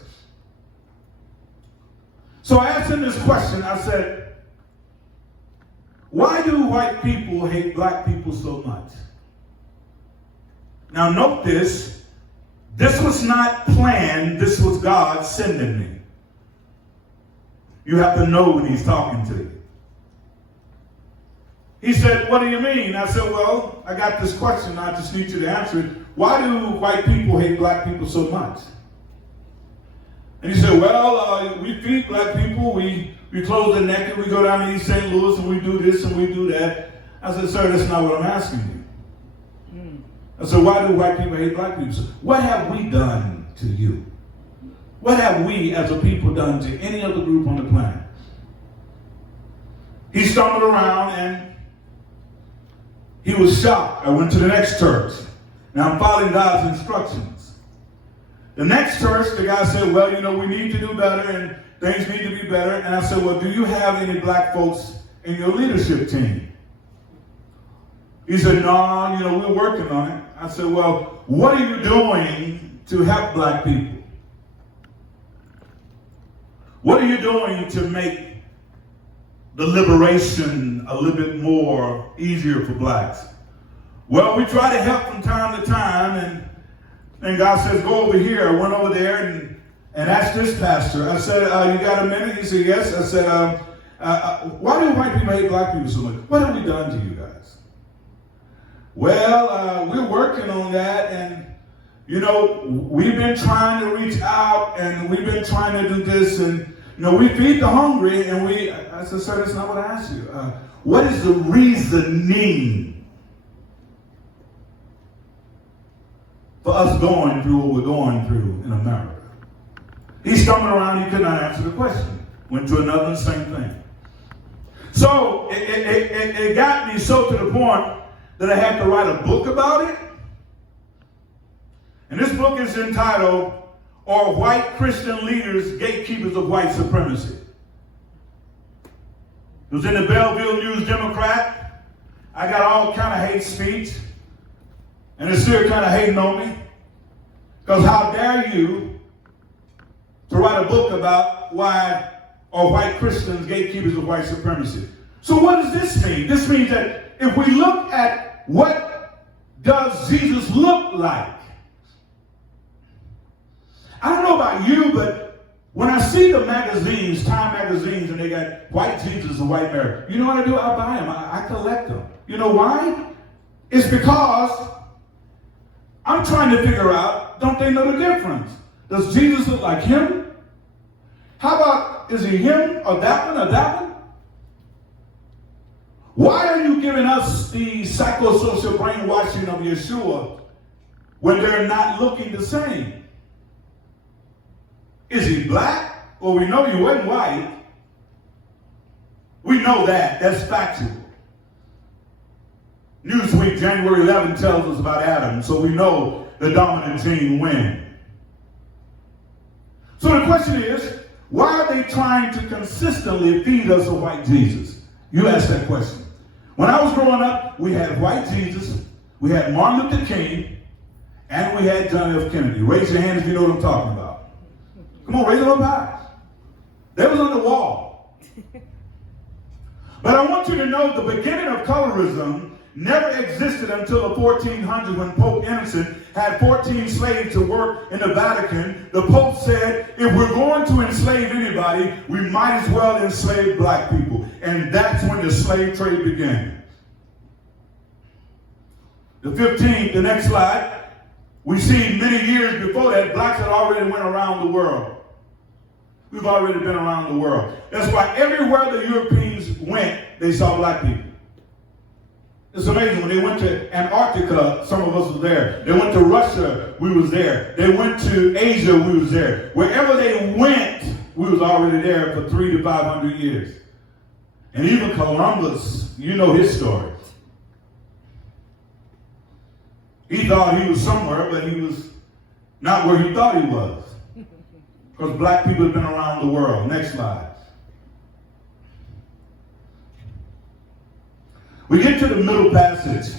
So I asked him this question. I said, why do white people hate black people so much? Now note this. This was not planned. This was God sending me. You have to know when he's talking to you. He said, what do you mean? I said, well, I got this question. I just need you to answer it. Why do white people hate black people so much? And he said, well, we feed black people. We clothe the naked. We go down to East St. Louis and we do this and we do that. I said, sir, that's not what I'm asking you. I said, why do white people hate black people? What have we done to you? What have we as a people done to any other group on the planet? He stumbled around and he was shocked. I went to the next church. Now I'm following God's instructions. The next church, the guy said, well, you know, we need to do better and things need to be better. And I said, well, do you have any black folks in your leadership team? He said, no, you know, we're working on it. I said, well, what are you doing to help black people? What are you doing to make the liberation a little bit more easier for blacks? Well, we try to help from time to time, and God says, go over here. I went over there and asked this pastor. I said, you got a minute? He said, yes. I said, why do white people hate black people so much? What have we done to you guys? Well, we're working on that, and you know, we've been trying to reach out, and we've been trying to do this, and you know, we feed the hungry, and I said, sir, that's not what I asked you. What is the reasoning for us going through what we're going through in America? He stumbled around, he could not answer the question. Went to another, same thing. So it got me so to the point that I had to write a book about it. And this book is entitled, Are White Christian Leaders Gatekeepers of White Supremacy? It was in the Belleville News Democrat. I got all kind of hate speech. And they're still kind of hating on me. Because how dare you to write a book about why are white Christians gatekeepers of white supremacy? So what does this mean? This means that if we look at what does Jesus look like? I don't know about you, but when I see the magazines, Time magazines, and they got white Jesus and white Mary, you know what I do? I buy them. I collect them. You know why? It's because I'm trying to figure out, don't they know the difference? Does Jesus look like him? How about, is he him or that one or that one? Why are you giving us the psychosocial brainwashing of Yeshua when they're not looking the same? Is he black? Well, we know he wasn't white. We know that. That's factual. Newsweek, January 11, tells us about Adam, so we know the dominant gene win. So the question is, why are they trying to consistently feed us a white Jesus? You ask that question. When I was growing up, we had white Jesus, we had Martin Luther King, and we had John F. Kennedy. Raise your hand if you know what I'm talking about. Come on, raise it up high. They was on the wall. But I want you to know the beginning of colorism never existed until the 1400s when Pope Innocent had 14 slaves to work in the Vatican. The Pope said, if we're going to enslave anybody, we might as well enslave black people. And that's when the slave trade began. The 15th, the next slide, we see many years before that, blacks had already went around the world. We've already been around the world. That's why everywhere the Europeans went, they saw black people. It's amazing. When they went to Antarctica, some of us were there. They went to Russia, we was there. They went to Asia, we was there. Wherever they went, we was already there for 300 to 500 years. And even Columbus, you know his story. He thought he was somewhere, but he was not where he thought he was. Because black people have been around the world. Next slide. We get to the middle passage.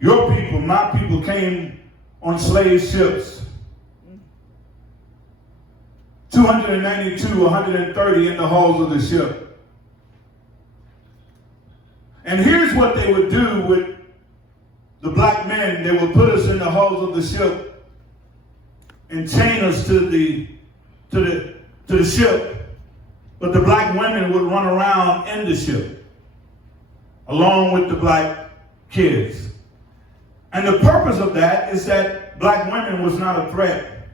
Your people, my people, came on slave ships. 292, 130 in the hulls of the ship. And here's what they would do with the black men. They would put us in the hulls of the ship and chain us to the ship. But the black women would run around in the ship, along with the black kids. And the purpose of that is that black women was not a threat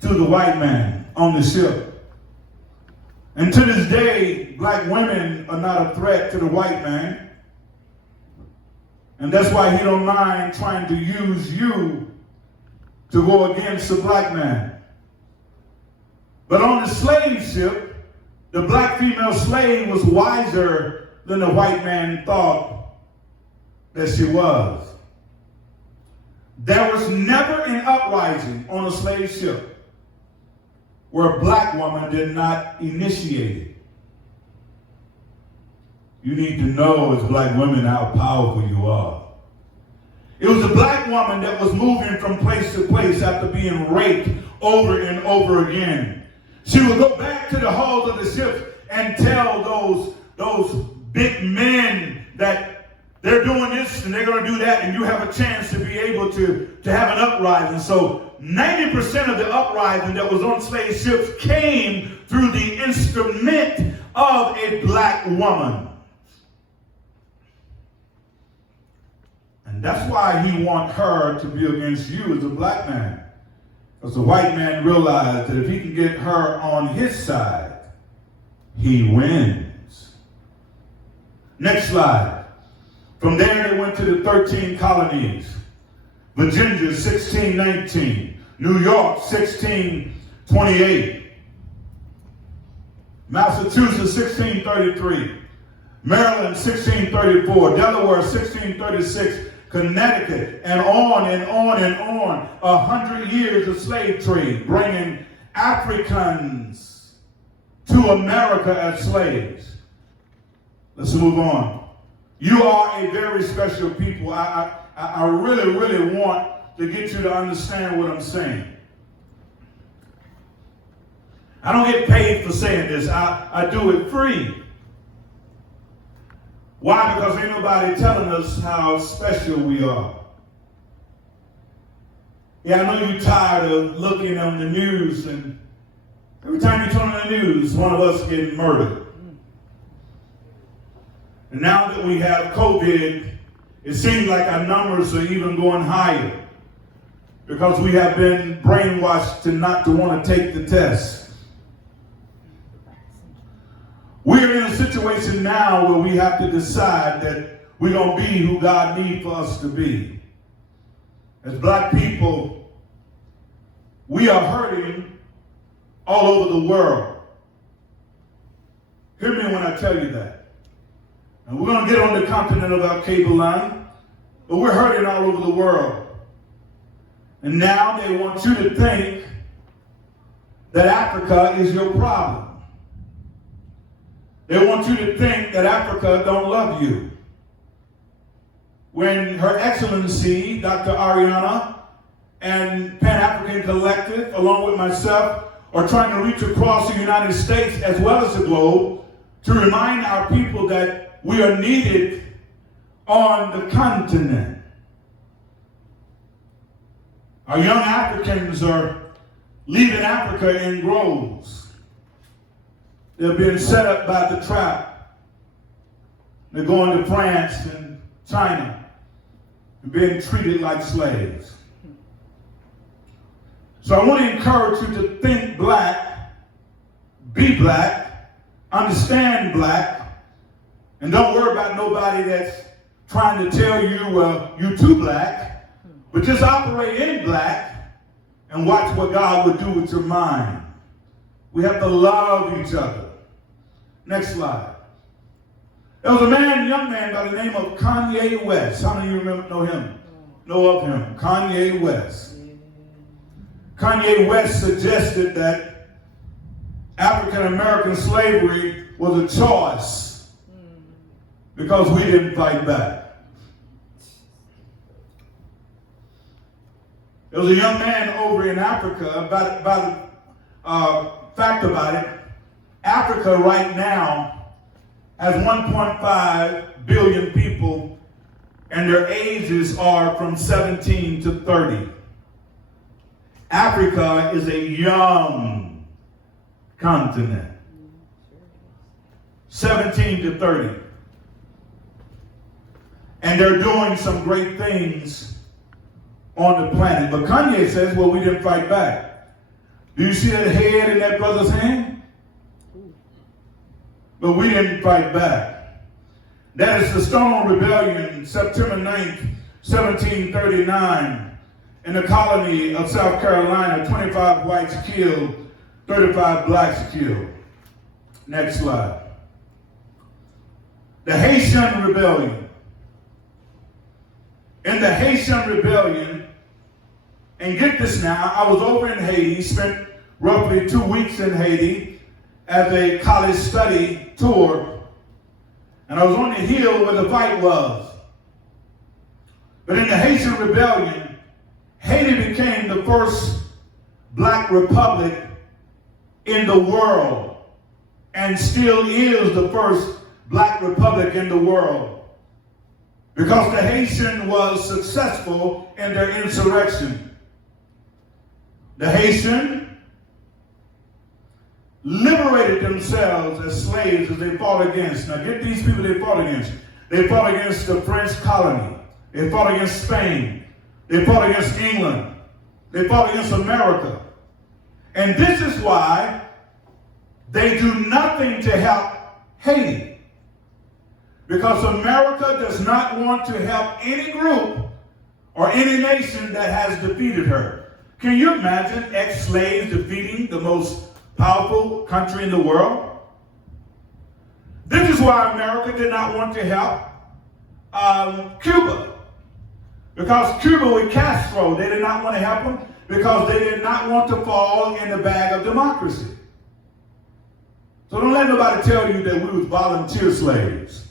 to the white man on the ship. And to this day, black women are not a threat to the white man. And that's why he don't mind trying to use you to go against the black man. But on the slave ship, the black female slave was wiser than the white man thought that she was. There was never an uprising on a slave ship where a black woman did not initiate it. You need to know as black women how powerful you are. It was a black woman that was moving from place to place after being raped over and over again. She would go back to the hulls of the ships and tell those big men that they're doing this and they're going to do that, and you have a chance to be able to have an uprising. So 90% of the uprising that was on slave ships came through the instrument of a black woman. And that's why he wants her to be against you as a black man. Because the white man realized that if he can get her on his side, he wins. Next slide. From there they went to the 13 colonies. Virginia, 1619. New York, 1628. Massachusetts, 1633. Maryland, 1634. Delaware, 1636. Connecticut, and on and on and on. 100 years of slave trade, bringing Africans to America as slaves. Let's move on. You are a very special people. I really, really want to get you to understand what I'm saying. I don't get paid for saying this. I do it free. Why? Because ain't nobody telling us how special we are. Yeah, I know you're tired of looking on the news, and every time you turn on the news, one of us getting murdered. And now that we have COVID, it seems like our numbers are even going higher because we have been brainwashed to not to want to take the test. We're in a situation now where we have to decide that we're going to be who God needs for us to be. As black people, we are hurting all over the world. Hear me when I tell you that. And we're going to get on the continent of our cable line, but we're hurting all over the world. And now they want you to think that Africa is your problem. They want you to think that Africa don't love you. When Her Excellency, Dr. Ariana, and Pan-African Collective, along with myself, are trying to reach across the United States as well as the globe to remind our people that we are needed on the continent. Our young Africans are leaving Africa in groves. They're being set up by the trap. They're going to France and China and being treated like slaves. So I want to encourage you to think black, be black, understand black, and don't worry about nobody that's trying to tell you, you're too black, but just operate in black and watch what God will do with your mind. We have to love each other. Next slide. There was a young man by the name of Kanye West. How many of you know him? Know of him? Kanye West. Kanye West suggested that African American slavery was a choice because we didn't fight back. There was a young man over in Africa, fact about it, Africa right now has 1.5 billion people, and their ages are from 17 to 30. Africa is a young continent. 17 to 30. And they're doing some great things on the planet. But Kanye says, well, we didn't fight back. Do you see that head in that brother's hand? But we didn't fight back. That is the Stonewall Rebellion, September 9th, 1739. In the colony of South Carolina, 25 whites killed, 35 blacks killed. Next slide. The Haitian Rebellion. In the Haitian Rebellion, and get this now, I was over in Haiti, spent roughly 2 weeks in Haiti as a college study tour, and I was on the hill where the fight was. But in the Haitian Rebellion, Haiti became the first black republic in the world and still is the first black republic in the world because the Haitian was successful in their insurrection. The Haitian liberated themselves as slaves as they fought against. Now get these people they fought against. They fought against the French colony. They fought against Spain. They fought against England. They fought against America. And this is why they do nothing to help Haiti. Because America does not want to help any group or any nation that has defeated her. Can you imagine ex-slaves defeating the most powerful country in the world? This is why America did not want to help Cuba. Because Cuba with Castro, they did not want to help him because they did not want to fall in the bag of democracy. So don't let nobody tell you that we was volunteer slaves.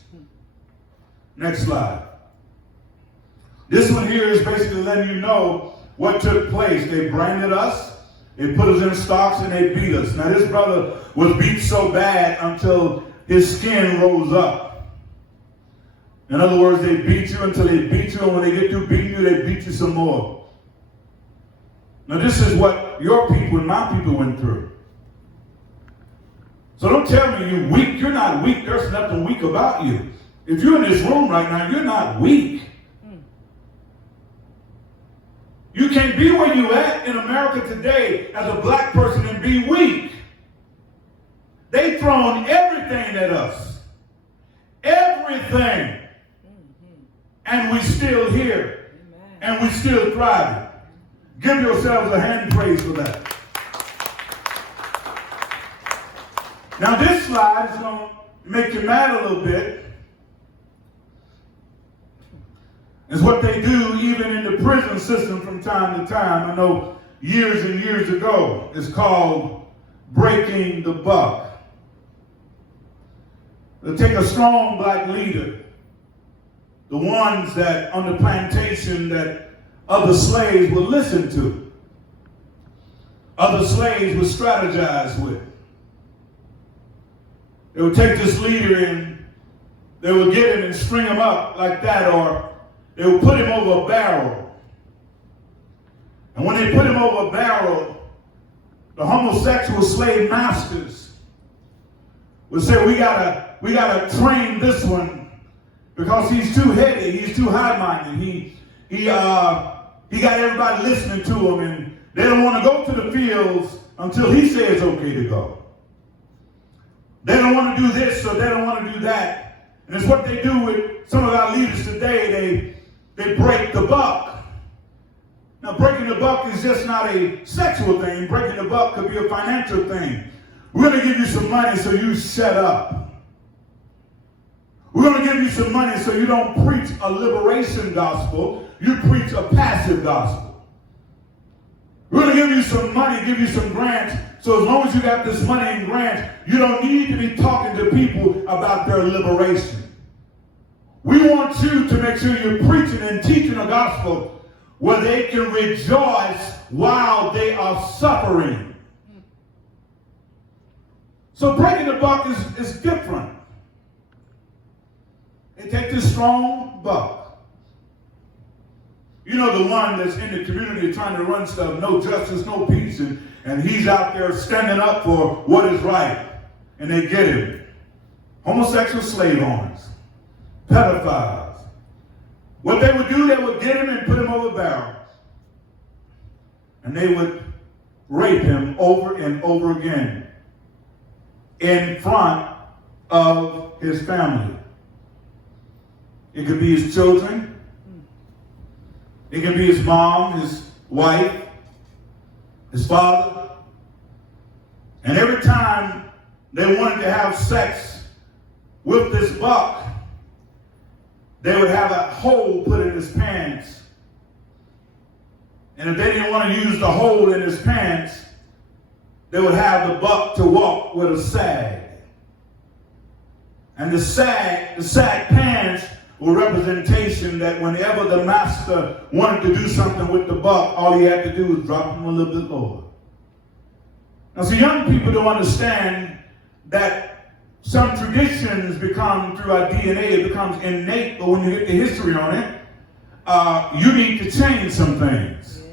Next slide. This one here is basically letting you know what took place. They branded us, they put us in stocks, and they beat us. Now this brother was beat so bad until his skin rose up. In other words, they beat you until they beat you, and when they get through beating you, they beat you some more. Now this is what your people and my people went through. So don't tell me you're weak. You're not weak. There's nothing weak about you. If you're in this room right now, you're not weak. You can't be where you at in America today as a black person and be weak. They've thrown everything at us. Everything. And we still here. And we still thriving. Give yourselves a hand praise for that. Now this slide is going to make you mad a little bit. It's what they do even in the prison system from time to time. I know years and years ago, it's called breaking the buck. They take a strong black leader, the ones that on the plantation that other slaves would listen to, other slaves would strategize with. They would take this leader and they would get him and string him up like that, or they would put him over a barrel. And when they put him over a barrel, the homosexual slave masters would say, we gotta train this one because he's too heady, he's too high-minded. He got everybody listening to him, and they don't want to go to the fields until he says it's okay to go. They don't want to do this, so they don't want to do that. And it's what they do with some of our leaders today. They break the buck. Now, breaking the buck is just not a sexual thing. Breaking the buck could be a financial thing. We're going to give you some money so you shut up. We're going to give you some money so you don't preach a liberation gospel. You preach a passive gospel. We're going to give you some money, give you some grants, so as long as you got this money and grants, you don't need to be talking to people about their liberation. We want you to make sure you're preaching and teaching a gospel where they can rejoice while they are suffering. So breaking the buck is different. They take this strong buck. You know, the one that's in the community trying to run stuff, no justice, no peace, and he's out there standing up for what is right. And they get him. Homosexual slave owners, pedophiles. What they would do, they would get him and put him over barrels. And they would rape him over and over again in front of his family. It could be his children. It could be his mom, his wife, his father. And every time they wanted to have sex with this buck, they would have a hole put in his pants. And if they didn't want to use the hole in his pants, they would have the buck to walk with a sag. And the sag pants were representation that whenever the master wanted to do something with the buck, all he had to do was drop him a little bit lower. Now, see, young people don't understand that some traditions become, through our DNA, it becomes innate, but when you get the history on it, you need to change some things.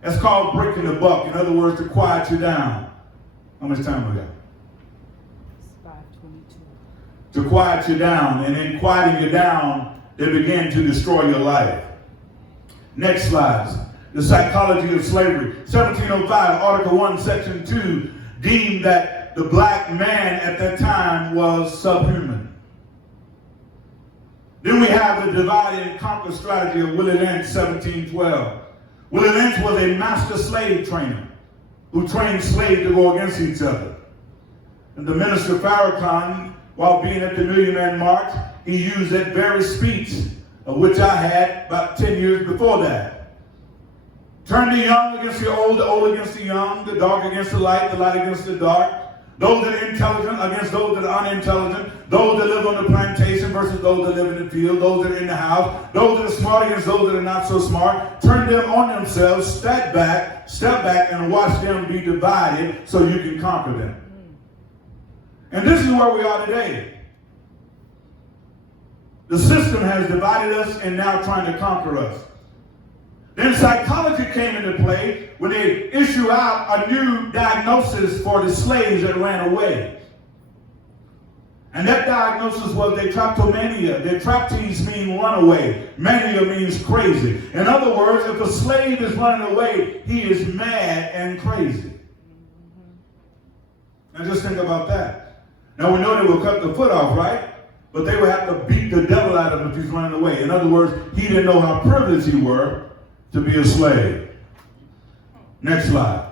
That's called breaking the buck. In other words, to quiet you down. How much time we got? To quiet you down, and in quieting you down, they begin to destroy your life. Next slide. The psychology of slavery. 1705, Article 1, Section 2, deemed that the black man at that time was subhuman. Then we have the divide and conquer strategy of Willie Lynch, 1712. Willie Lynch was a master slave trainer who trained slaves to go against each other. And the minister Farrakhan, while being at the Million Man March, he used that very speech, of which I had about 10 years before that. Turn the young against the old against the young, the dark against the light against the dark, those that are intelligent against those that are unintelligent, those that live on the plantation versus those that live in the field, those that are in the house, those that are smart against those that are not so smart. Turn them on themselves, step back, and watch them be divided so you can conquer them. And this is where we are today. The system has divided us and now trying to conquer us. Then psychology came into play when they issue out a new diagnosis for the slaves that ran away. And that diagnosis was detraptomania. Detraptes mean runaway. Mania means crazy. In other words, if a slave is running away, he is mad and crazy. Now just think about that. Now we know they will cut the foot off, right? But they would have to beat the devil out of him if he's running away. In other words, he didn't know how privileged he were to be a slave. Next slide.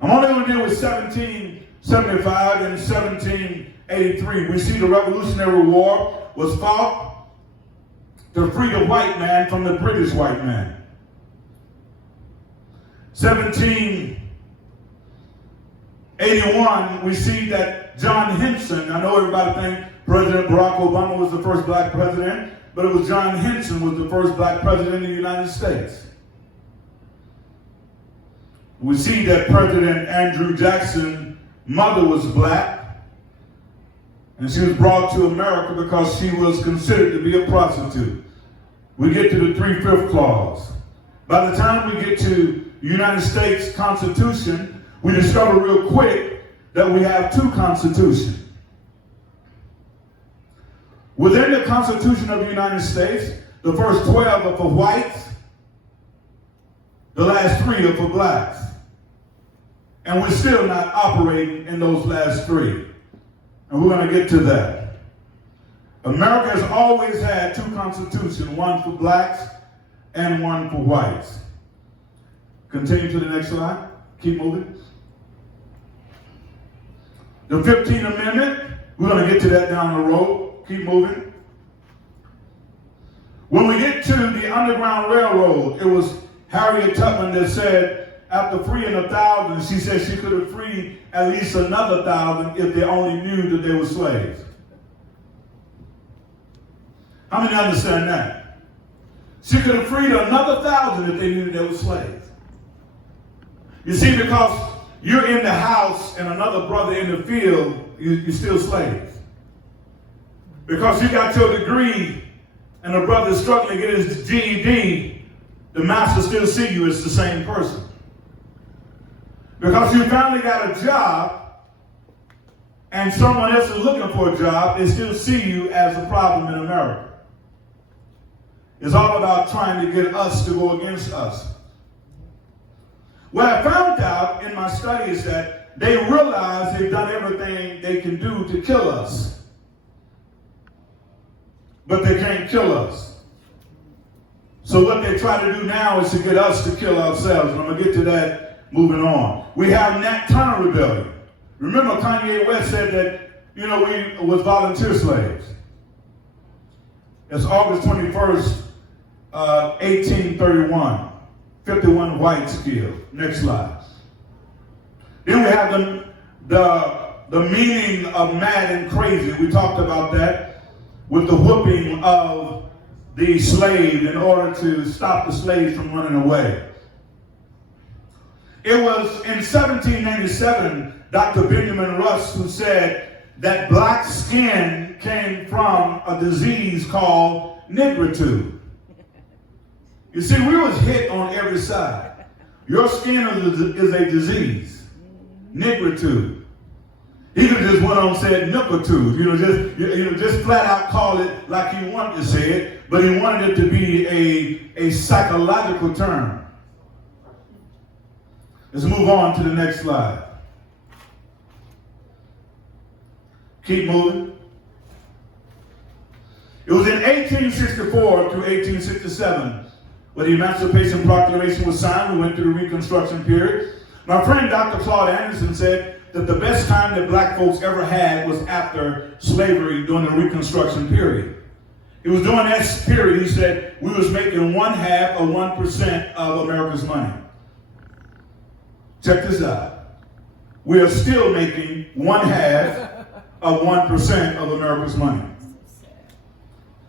I'm only going to deal with 1775 and 1783. We see the Revolutionary War was fought to free the white man from the British white man. 1781, we see that John Henson, I know everybody thinks President Barack Obama was the first black president, but it was John Henson was the first black president in the United States. We see that President Andrew Jackson mother was black, and she was brought to America because she was considered to be a prostitute. We get to the 3/5 clause. By the time we get to the United States Constitution, we discover real quick that we have two constitutions. Within the Constitution of the United States, the first 12 are for whites, the last 3 are for blacks. And we're still not operating in those last 3. And we're going to get to that. America has always had 2 constitutions, one for blacks and one for whites. Continue to the next slide. Keep moving. The 15th Amendment, we're going to get to that down the road. Keep moving. When we get to the Underground Railroad, it was Harriet Tubman that said, after freeing 1,000, she said she could have freed at least another 1,000 if they only knew that they were slaves. How many understand that? She could have freed another 1,000 if they knew they were slaves. You see, because you're in the house and another brother in the field, you're still slaves. Because you got your degree and the brother is struggling to get his GED, the master still see you as the same person. Because you finally got a job and someone else is looking for a job, they still see you as a problem in America. It's all about trying to get us to go against us. What I found out in my study is that they realize they've done everything they can do to kill us. But they can't kill us. So what they try to do now is to get us to kill ourselves. And I'm going to get to that moving on. We have Nat Turner Rebellion. Remember Kanye West said that, we was volunteer slaves. It's August 21st, 1831. 51 whites killed. Next slide. Then we have the meaning of mad and crazy. We talked about that with the whooping of the slave in order to stop the slaves from running away. It was in 1797, Dr. Benjamin Rush who said that black skin came from a disease called negritude. You see, we was hit on every side. Your skin is a disease, negritude. He could have just went on and said nicklitude, just flat out call it like he wanted to say it, but he wanted it to be a psychological term. Let's move on to the next slide. Keep moving. It was in 1864 through 1867 when the Emancipation Proclamation was signed. We went through the Reconstruction period. My friend Dr. Claude Anderson said that the best time that black folks ever had was after slavery during the Reconstruction period. It was during that period, he said, we was making 1/2 of 1% of America's money. Check this out. We are still making 1/2 of 1% of America's money.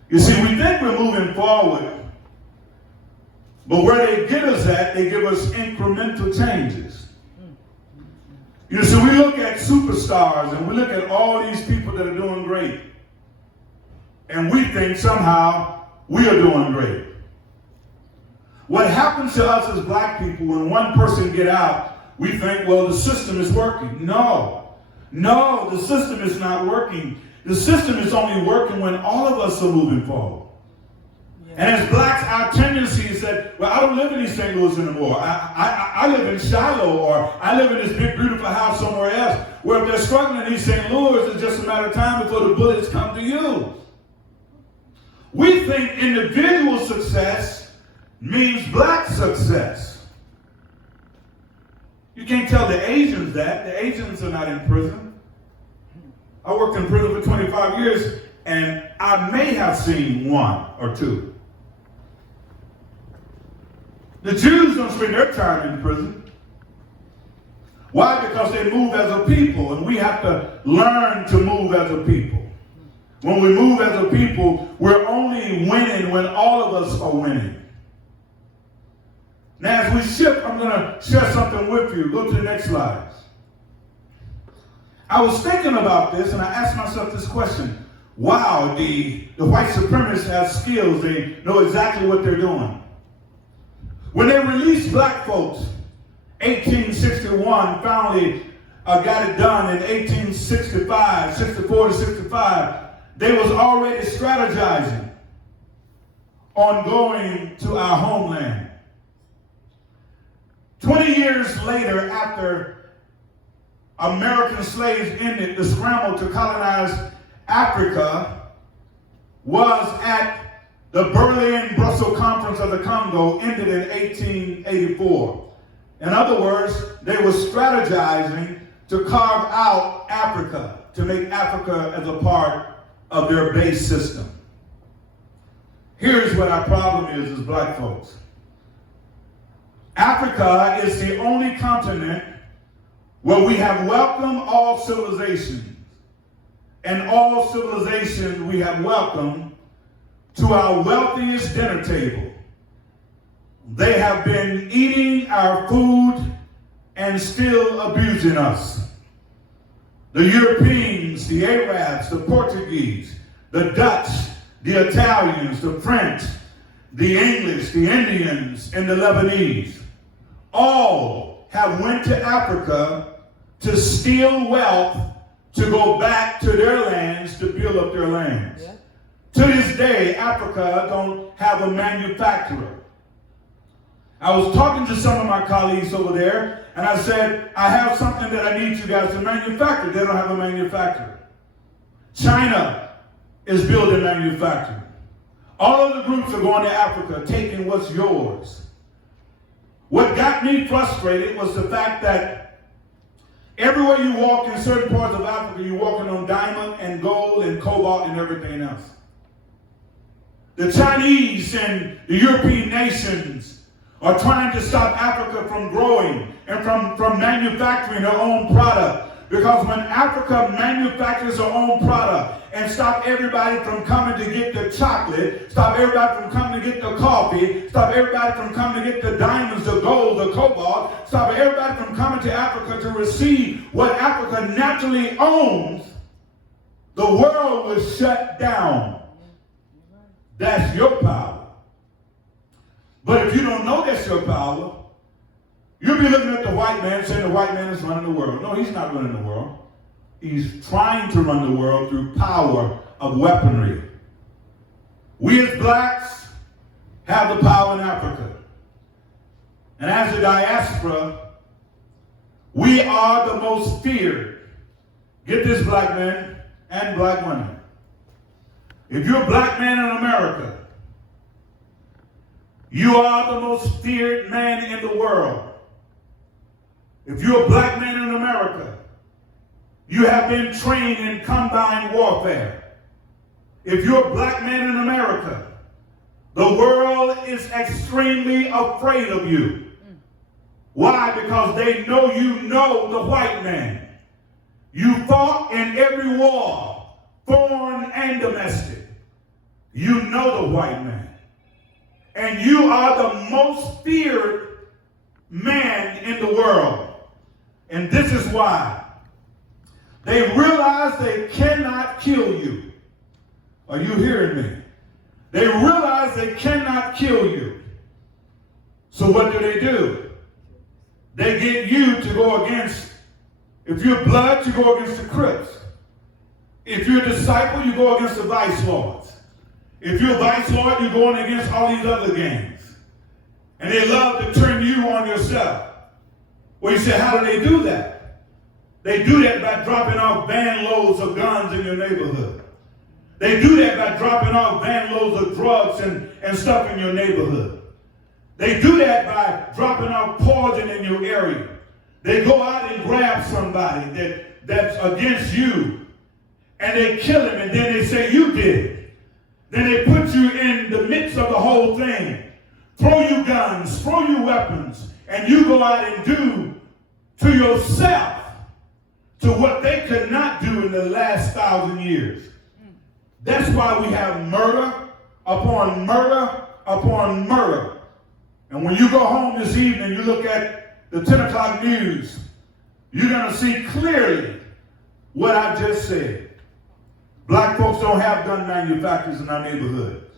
You see, we think we're moving forward, but where they get us at, they give us incremental changes. So we look at superstars and we look at all these people that are doing great, and we think somehow we are doing great. What happens to us as black people when one person get out, we think, well, the system is working. No, the system is not working. The system is only working when all of us are moving forward. And as blacks, our tendency is that, well, I don't live in East St. Louis anymore. I live in Shiloh, or I live in this big, beautiful house somewhere else. Where if they're struggling in East St. Louis, it's just a matter of time before the bullets come to you. We think individual success means black success. You can't tell the Asians that. The Asians are not in prison. I worked in prison for 25 years, and I may have seen 1 or 2. The Jews don't spend their time in prison. Why? Because they move as a people, and we have to learn to move as a people. When we move as a people, we're only winning when all of us are winning. Now, as we shift, I'm going to share something with you. Go to the next slide. I was thinking about this and I asked myself this question. Wow, the white supremacists have skills. They know exactly what they're doing. When they released black folks, 1861 finally got it done in 1865, 64 to 65. They was already strategizing on going to our homeland. 20 years later, after American slaves ended, the scramble to colonize Africa was at the Berlin-Brussels Conference of the Congo, ended in 1884. In other words, they were strategizing to carve out Africa, to make Africa as a part of their base system. Here's what our problem is as black folks. Africa is the only continent where we have welcomed all civilizations. And all civilizations we have welcomed to our wealthiest dinner table. They have been eating our food and still abusing us. The Europeans, the Arabs, the Portuguese, the Dutch, the Italians, the French, the English, the Indians, and the Lebanese, all have went to Africa to steal wealth to go back to their lands to build up their lands. Yeah. To this day, Africa don't have a manufacturer. I was talking to some of my colleagues over there, and I said, I have something that I need you guys to manufacture. They don't have a manufacturer. China is building manufacturing. All of the groups are going to Africa, taking what's yours. What got me frustrated was the fact that everywhere you walk in certain parts of Africa, you're walking on diamond and gold and cobalt and everything else. The Chinese and the European nations are trying to stop Africa from growing and from manufacturing their own product. Because when Africa manufactures their own product and stop everybody from coming to get the chocolate, stop everybody from coming to get the coffee, stop everybody from coming to get the diamonds, the gold, the cobalt, stop everybody from coming to Africa to receive what Africa naturally owns, the world will shut down. That's your power. But if you don't know that's your power, you'll be looking at the white man saying the white man is running the world. No, he's not running the world. He's trying to run the world through power of weaponry. We as blacks have the power in Africa. And as a diaspora, we are the most feared. Get this, black men and black women. If you're a black man in America, you are the most feared man in the world. If you're a black man in America, you have been trained in combined warfare. If you're a black man in America, the world is extremely afraid of you. Why? Because they know you know the white man. You fought in every war, foreign and domestic. You know the white man. And you are the most feared man in the world. And this is why. They realize they cannot kill you. Are you hearing me? They realize they cannot kill you. So what do? They get you to go against, if you're blood, you go against the Crips. If you're a disciple, you go against the vice lords. If you're a vice lord, you're going against all these other gangs. And they love to turn you on yourself. Well, you say, how do they do that? They do that by dropping off van loads of guns in your neighborhood. They do that by dropping off van loads of drugs and stuff in your neighborhood. They do that by dropping off poison in your area. They go out and grab somebody that's against you, and they kill him, and then they say, you did it. Then they put you in the midst of the whole thing. Throw you guns, throw you weapons, and you go out and do to yourself to what they could not do in the last 1,000 years. That's why we have murder upon murder upon murder. And when you go home this evening, you look at the 10 o'clock news, you're going to see clearly what I just said. Black folks don't have gun manufacturers in our neighborhood.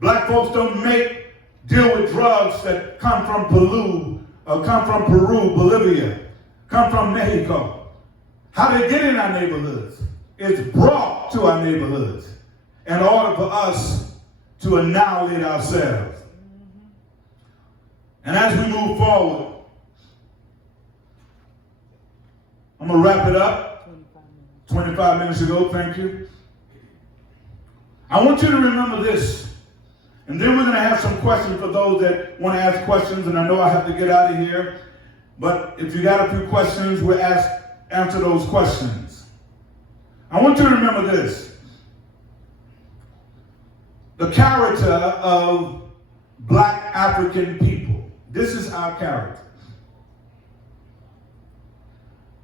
Black folks don't deal with drugs that come from Peru, Bolivia, come from Mexico. How they get in our neighborhoods? It's brought to our neighborhoods in order for us to annihilate ourselves. And as we move forward, I'm going to wrap it up. 25 minutes ago, thank you. I want you to remember this. And then we're going to have some questions for those that want to ask questions. And I know I have to get out of here. But if you got a few questions, we'll answer those questions. I want you to remember this. The character of black African people. This is our character.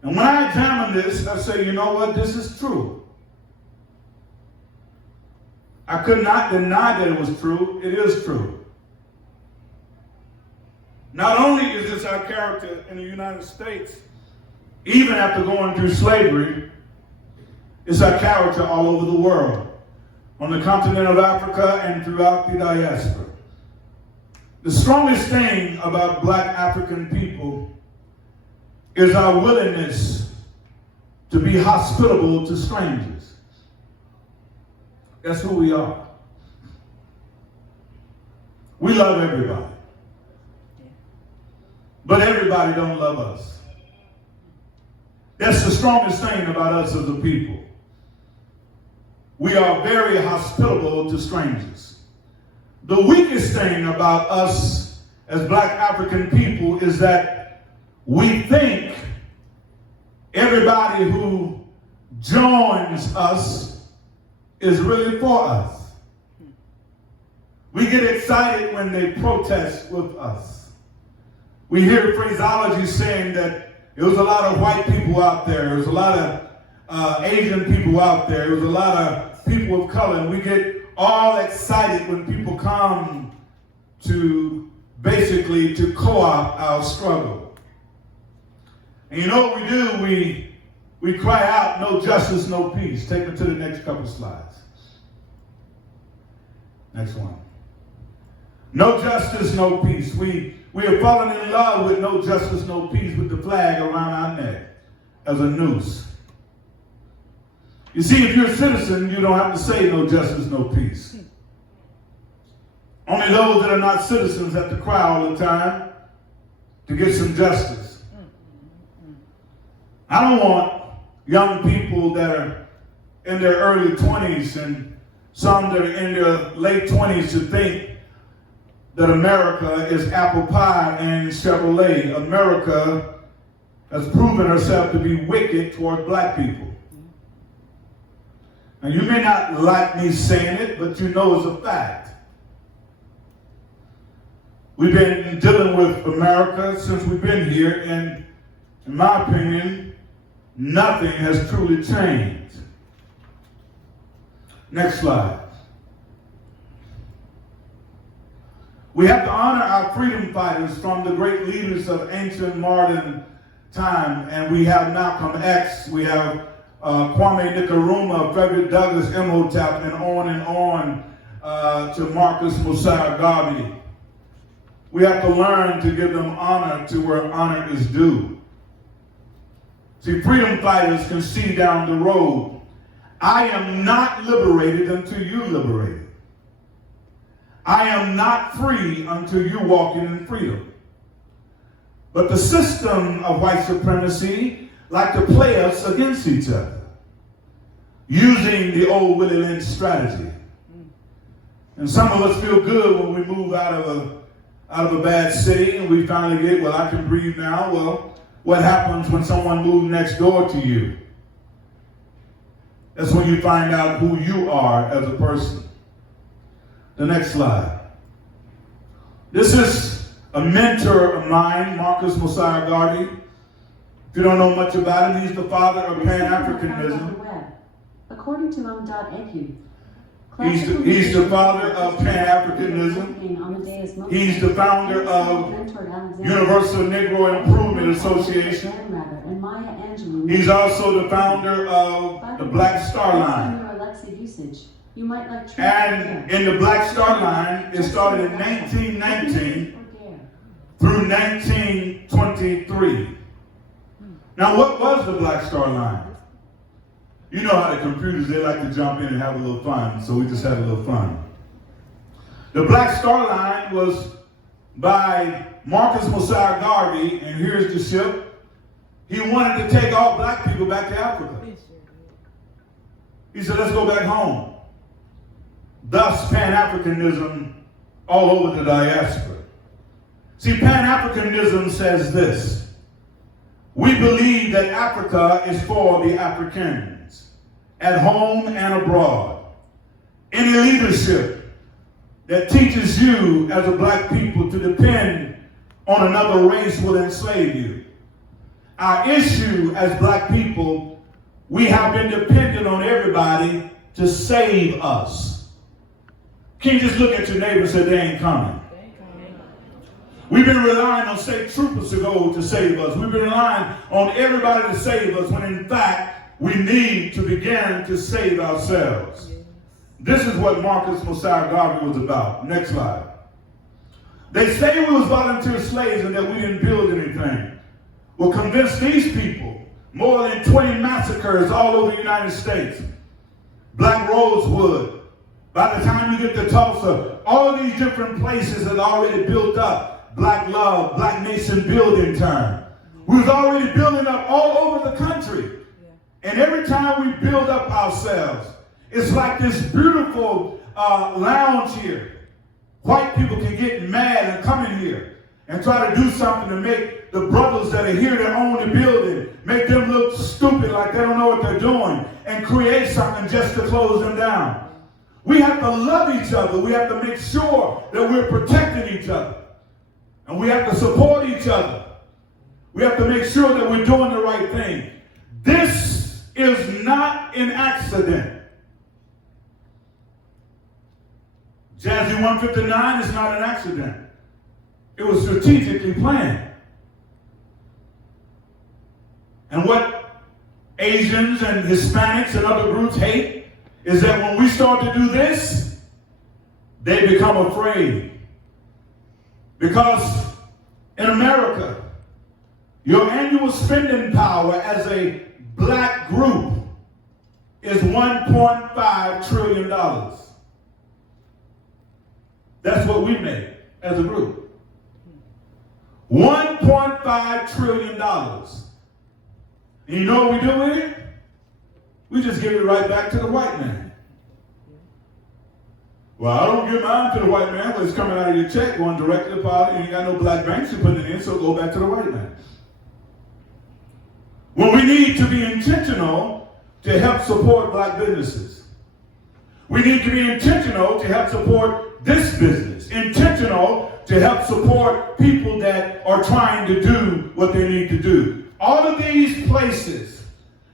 And when I examine this, I say, you know what? This is true. I could not deny that it was true. It is true. Not only is this our character in the United States, even after going through slavery, it's our character all over the world, on the continent of Africa and throughout the diaspora. The strongest thing about black African people is our willingness to be hospitable to strangers. That's who we are. We love everybody. But everybody don't love us. That's the strongest thing about us as a people. We are very hospitable to strangers. The weakest thing about us as black African people is that we think everybody who joins us is really for us. We get excited when they protest with us. We hear phraseology saying that there was a lot of white people out there, there was a lot of Asian people out there, there was a lot of people of color, and we get all excited when people come to basically to co-opt our struggle. And you know what we do? We cry out, no justice, no peace. Take me to the next couple slides. Next one. No justice, no peace. We have fallen in love with no justice, no peace, with the flag around our neck as a noose. You see, if you're a citizen, you don't have to say no justice, no peace. Only those that are not citizens have to cry all the time to get some justice. I don't want young people that are in their early 20s and some that are in their late 20s to think that America is apple pie and Chevrolet. America has proven herself to be wicked toward black people. And you may not like me saying it, but you know it's a fact. We've been dealing with America since we've been here, and in my opinion, nothing has truly changed. Next slide. We have to honor our freedom fighters from the great leaders of ancient modern time, and we have Malcolm X, we have Kwame Nkrumah, Frederick Douglass, Imhotep, and on to Marcus Mosiah Garvey. We have to learn to give them honor to where honor is due. See, freedom fighters can see down the road. I am not liberated until you liberate. I am not free until you walk in freedom. But the system of white supremacy like to play us against each other, using the old Willie Lynch strategy. And some of us feel good when we move out of a bad city and we finally get, well, I can breathe now. Well, what happens when someone moves next door to you? That's when you find out who you are as a person. The next slide. This is a mentor of mine, Marcus Mosiah Garvey. If you don't know much about him, he's the father of Pan-Africanism. According to Mom.edu, he's the father of Pan-Africanism. He's the founder of Universal Negro Improvement Association. Angelou. He's also the founder of the Black Star Based on Line. your Alexa usage, you might like truth or And dare. in the Black Star Line, it started in 1919 Or dare. through 1923. Now, what was the Black Star Line? You know how the computers, they like to jump in and have a little fun, so we just had a little fun. The Black Star Line was by Marcus Mosiah Garvey, and here's the ship. He wanted to take all black people back to Africa. He said, let's go back home. Thus, Pan-Africanism all over the diaspora. See, Pan-Africanism says this: we believe that Africa is for the Africans, at home and abroad. Any leadership that teaches you as a black people to depend on another race will enslave you. Our issue as black people, we have been dependent on everybody to save us. Can you just look at your neighbor and say, they ain't coming? We've been relying on state troopers to go to save us. We've been relying on everybody to save us when in fact we need to begin to save ourselves. This is what Marcus Mosiah Garvey was about. Next slide. They say we was volunteer slaves and that we didn't build anything. Well, convince these people. More than 20 massacres all over the United States. Black Rosewood. By the time you get to Tulsa, all of these different places had already built up Black Love, Black Nation building time. We was already building up all over the country. And every time we build up ourselves, it's like this beautiful lounge here. White people can get mad and come in here and try to do something to make the brothers that are here that own the building, make them look stupid like they don't know what they're doing, and create something just to close them down. We have to love each other. We have to make sure that we're protecting each other. And we have to support each other. We have to make sure that we're doing the right thing. This is not an accident. Jazzy 159 is not an accident. It was strategically planned. And what Asians and Hispanics and other groups hate is that when we start to do this, they become afraid. Because in America, your annual spending power as a black group is $1.5 trillion. That's what we make as a group. $1.5 trillion. And you know what we do with it? We just give it right back to the white man. Well, I don't give mine to the white man, but it's coming out of your check, going directly to poverty, and you got no black banks to put it in, so go back to the white man. When we need to be intentional to help support black businesses. We need to be intentional to help support this business. Intentional to help support people that are trying to do what they need to do. All of these places,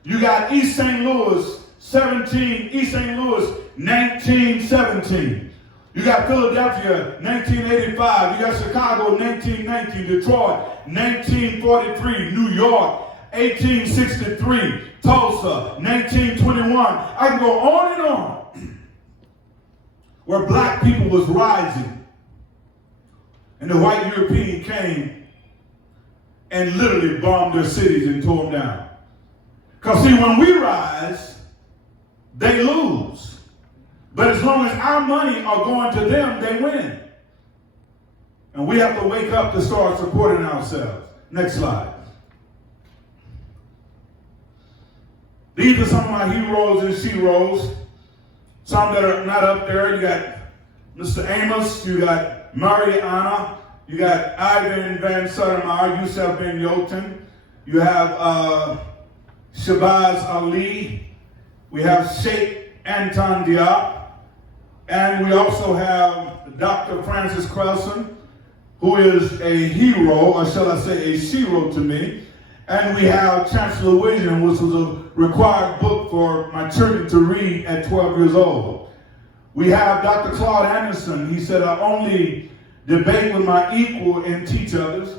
you got East St. Louis, 1917. You got Philadelphia, 1985. You got Chicago, 1919. Detroit, 1943. New York, 1863. Tulsa, 1921. I can go on and on. Where black people was rising. And the white European came and literally bombed their cities and tore them down. Because see, when we rise, they lose. But as long as our money are going to them, they win. And we have to wake up to start supporting ourselves. Next slide. These are some of my heroes and sheroes. Some that are not up there. You got Mr. Amos, you got Mariana, you got Ivan Van Sotomayor, Yusuf Ben Yoten, you have Shabazz Ali, we have Sheikh Anton Diop, and we also have Dr. Francis Crelson, who is a hero, or shall I say a shero to me, and we have Chancellor William, which was a required book for my children to read at 12 years old. We have Dr. Claude Anderson. He said, I only debate with my equal and teach others.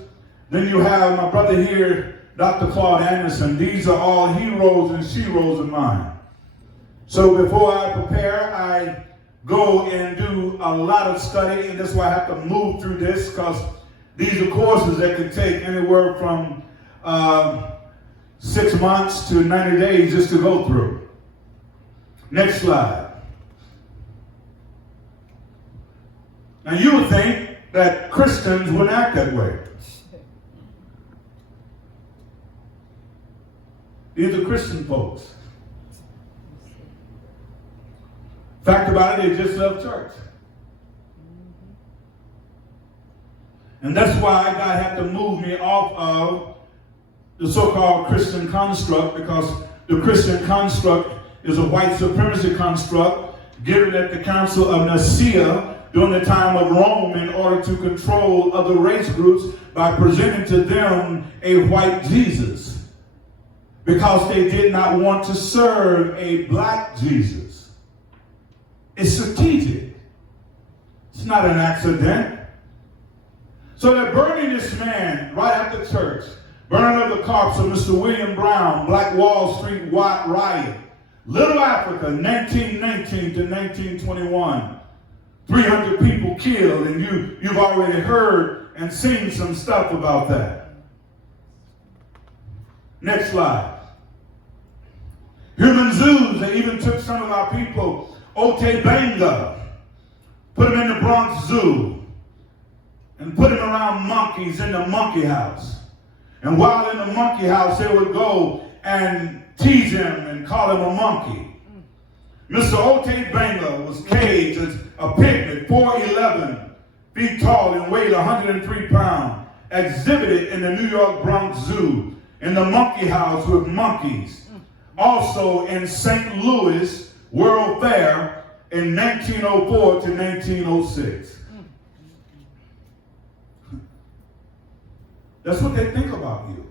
Then you have my brother here, Dr. Claude Anderson. These are all heroes and sheroes of mine. So before I prepare, I go and do a lot of study, and that's why I have to move through this, because these are courses that could take anywhere from 6 months to 90 days just to go through. Next slide. Now you would think that Christians wouldn't act that way. These are Christian folks. Fact about it, they just love church. And that's why God had to move me off of the so-called Christian construct, because the Christian construct is a white supremacy construct given at the Council of Nicaea during the time of Rome in order to control other race groups by presenting to them a white Jesus, because they did not want to serve a black Jesus. It's strategic. It's not an accident. So they're burning this man right at the church, burning up the corpse of Mr. William Brown, Black Wall Street riot, Little Africa, 1919 to 1921. 300 people killed, and you've already heard and seen some stuff about that. Next slide. Human zoos, they even took some of our people, Ote Banga, put them in the Bronx Zoo, and put them around monkeys in the monkey house. And while in the monkey house, they would go and tease him and call him a monkey. Mr. Ote Banga was caged as a pygmy, 4'11" feet tall and weighed 103 pounds, exhibited in the New York Bronx Zoo, in the monkey house with monkeys. Also in St. Louis World Fair in 1904 to 1906. That's what they think about you.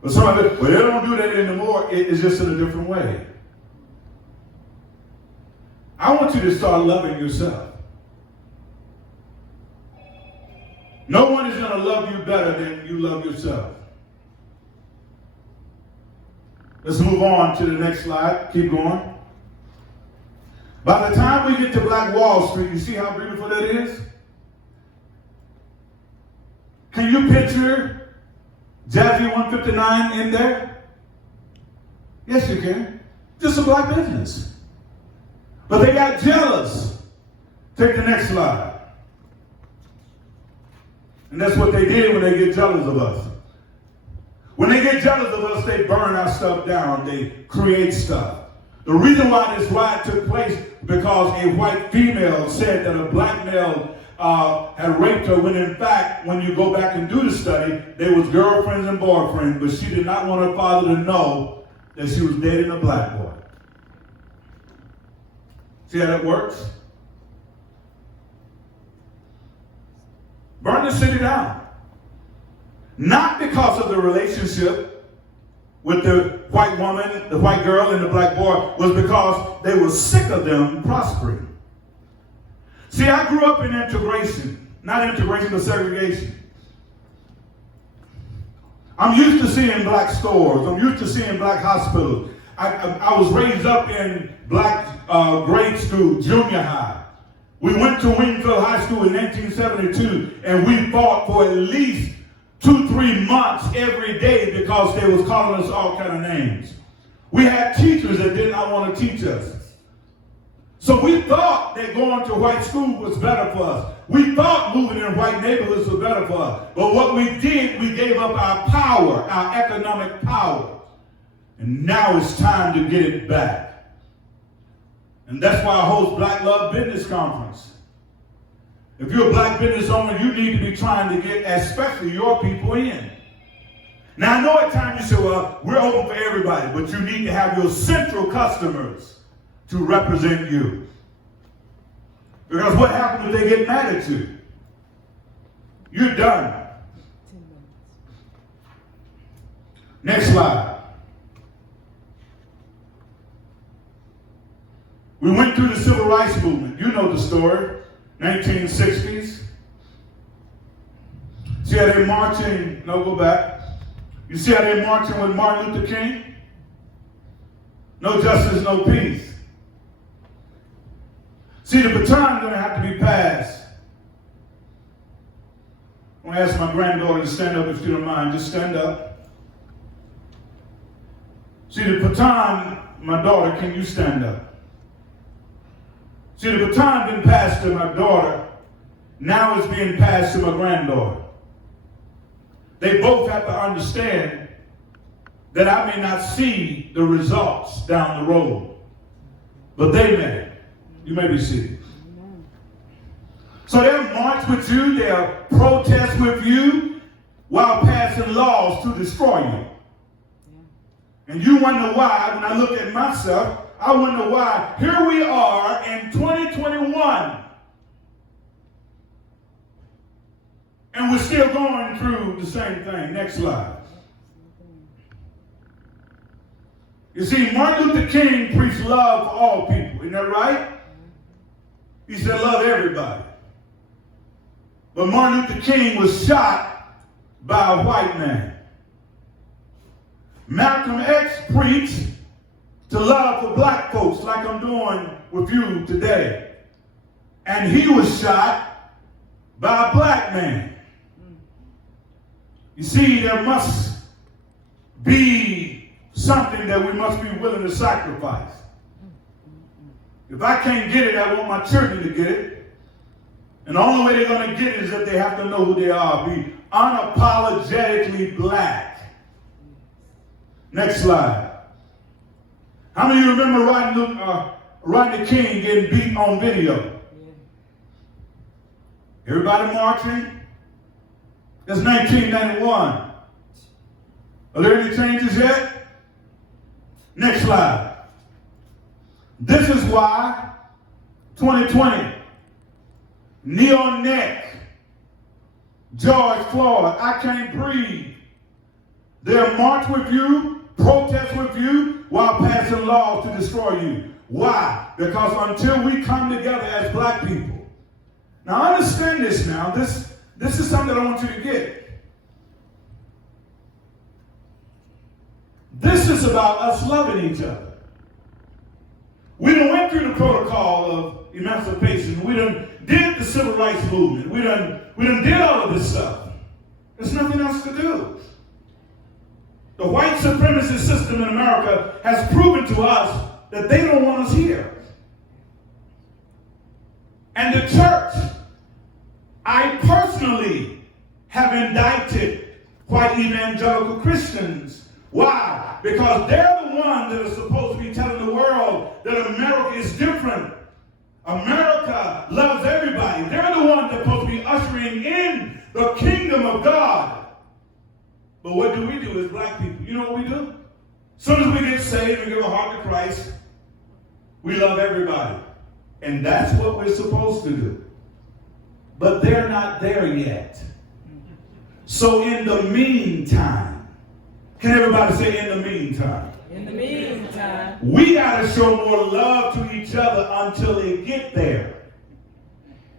But some of it, well, they don't do that anymore. It's just in a different way. I want you to start loving yourself. No one is going to love you better than you love yourself. Let's move on to the next slide. Keep going. By the time we get to Black Wall Street, you see how beautiful that is? Can you picture Jazzy 159 in there? Yes, you can. Just a black business. But they got jealous. Take the next slide. And that's what they did when they get jealous of us. When they get jealous of us, they burn our stuff down. They create stuff. The reason why this riot took place because a white female said that a black male had raped her, when in fact, when you go back and do the study, they was girlfriends and boyfriends, but she did not want her father to know that she was dating a black boy. See how that works? Burn the city down. Not because of the relationship with the white woman, the white girl, and the black boy, was because they were sick of them prospering. See, I grew up in integration, not integration, but segregation. I'm used to seeing black stores. I'm used to seeing black hospitals. I was raised up in black grade school, junior high. We went to Wingfield High School in 1972, and we fought for at least 2-3 months every day because they was calling us all kind of names. We had teachers that did not want to teach us. So we thought that going to white school was better for us. We thought moving in white neighborhoods was better for us. But what we did, we gave up our power, our economic power. And now it's time to get it back. And that's why I host Black Love Business Conference. If you're a black business owner, you need to be trying to get especially your people in. Now I know at times you say, well, we're open for everybody, but you need to have your central customers to represent you. Because what happens if they get mad at you? You're done. Next slide. We went through the civil rights movement. You know the story. 1960s. See how they're marching, no, go back. You see how they're marching with Martin Luther King? No justice, no peace. See, the baton's going to have to be passed. I'm going to ask my granddaughter to stand up if you don't mind. Just stand up. See, the baton, my daughter, can you stand up? See, the baton been passed to my daughter. Now it's being passed to my granddaughter. They both have to understand that I may not see the results down the road, but they may. You may be seated. So they'll march with you, they'll protest with you while passing laws to destroy you. And you wonder why, when I look at myself, I wonder why here we are in 2021 and we're still going through the same thing. Next slide. You see, Martin Luther King preached love for all people. Isn't that right? He said love everybody. But Martin Luther King was shot by a white man. Malcolm X preached to love for black folks like I'm doing with you today. And he was shot by a black man. You see, there must be something that we must be willing to sacrifice. If I can't get it, I want my children to get it. And the only way they're going to get it is that they have to know who they are. Be unapologetically black. Next slide. How many of you remember Rodney King getting beat on video? Everybody marching? That's 1991. Are there any changes yet? Next slide. This is why 2020, knee on neck, George Floyd, I can't breathe. They'll march with you, protest with you, while passing laws to destroy you. Why? Because until we come together as black people. Now understand this now. This is something that I want you to get. This is about us loving each other. We done went through the protocol of emancipation. We done did the civil rights movement. We done did all of this stuff. There's nothing else to do. The white supremacist system in America has proven to us that they don't want us here. And the church, I personally have indicted white evangelical Christians. Why? Because they're the ones that are supposed to be telling the world that America is different. America loves everybody. They're the ones that are supposed to be ushering in the kingdom of God. But what do we do as black people? You know what we do? As soon as we get saved and give a heart to Christ, we love everybody. And that's what we're supposed to do. But they're not there yet. So in the meantime, can everybody say in the meantime? In the meantime, we got to show more love to each other until they get there.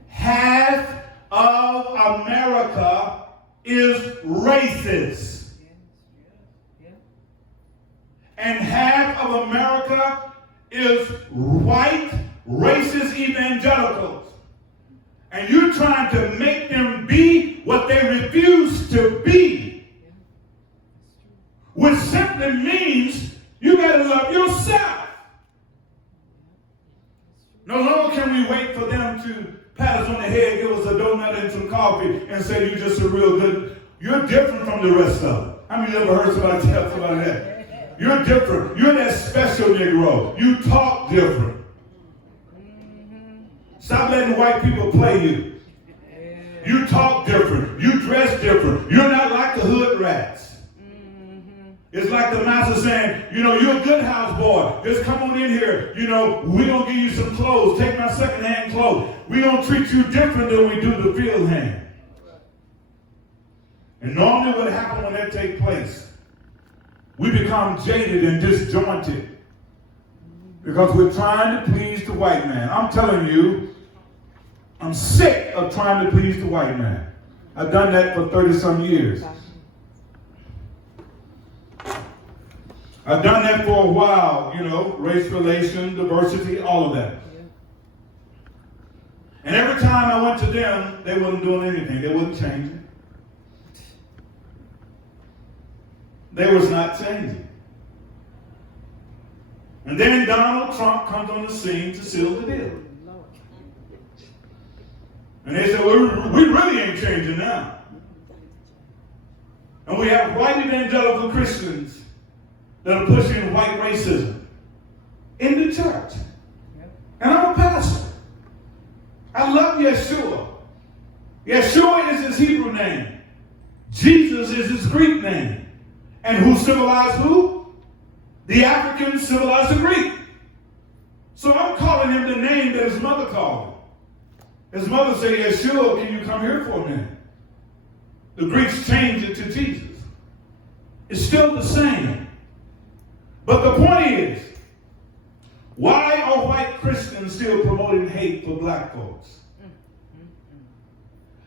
Half of America is racist. And half of America is white, racist evangelicals. And you're trying to make them be what they refuse to be. Which simply means you got to love yourself. No longer can we wait for them to pat us on the head, give us a donut and some coffee, and say you're just a real good, you're different from the rest of them. How many of you ever heard somebody tell somebody that? You're different. You're that special Negro. You talk different. Stop letting white people play you. You talk different. You dress different. You're not like the hood rats. It's like the master saying, you know, you're a good house boy. Just come on in here. You know, we're going to give you some clothes. Take my secondhand clothes. We're going to treat you different than we do the field hand. And normally what happens when that takes place, we become jaded and disjointed because we're trying to please the white man. I'm telling you, I'm sick of trying to please the white man. I've done that for 30-some years. I've done that for a while, race relation, diversity, all of that. And every time I went to them, they wasn't doing anything. They wasn't changing. They was not changing. And then Donald Trump comes on the scene to seal the deal. And they said, well, we really ain't changing now. And we have white evangelical Christians that are pushing white racism in the church. And I'm a pastor. I love Yeshua. Yeshua is his Hebrew name. Jesus is his Greek name. And who civilized who? The Africans civilized the Greek. So I'm calling him the name that his mother called him. His mother said, Yeshua, can you come here for a minute? The Greeks changed it to Jesus. It's still the same. But the point is, why are white Christians still promoting hate for black folks?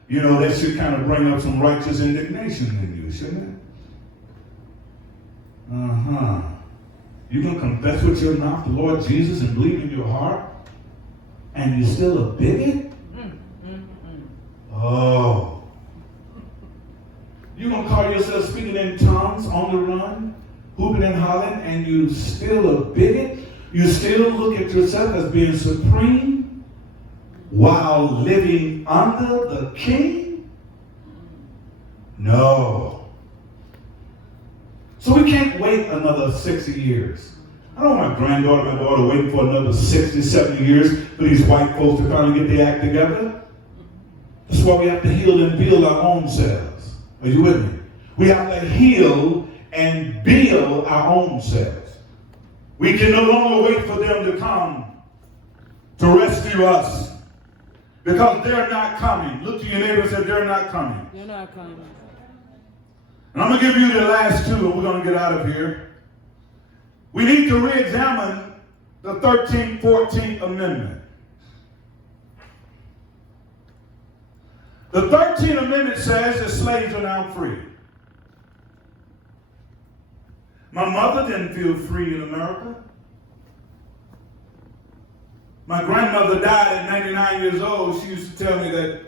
That should kind of bring up some righteous indignation in you, shouldn't it? You going to confess with your mouth the Lord Jesus and believe in your heart, and you're still a bigot? Oh. You going to call yourself speaking in tongues on the run, hooping and hollering, and you still a bigot? You still look at yourself as being supreme while living under the king? No. So we can't wait another 60 years. I don't want my granddaughter, my daughter waiting for another 60, 70 years for these white folks to finally get their act together. That's why we have to heal and build our own selves. Are you with me? We have to heal and build our own selves. We can no longer wait for them to come to rescue us because they're not coming. Look to your neighbor and say, they're not coming. You're not coming. And I'm going to give you the last two and we're going to get out of here. We need to re-examine the 13th, 14th Amendment. The 13th Amendment says that slaves are now free. My mother didn't feel free in America. My grandmother died at 99 years old. She used to tell me that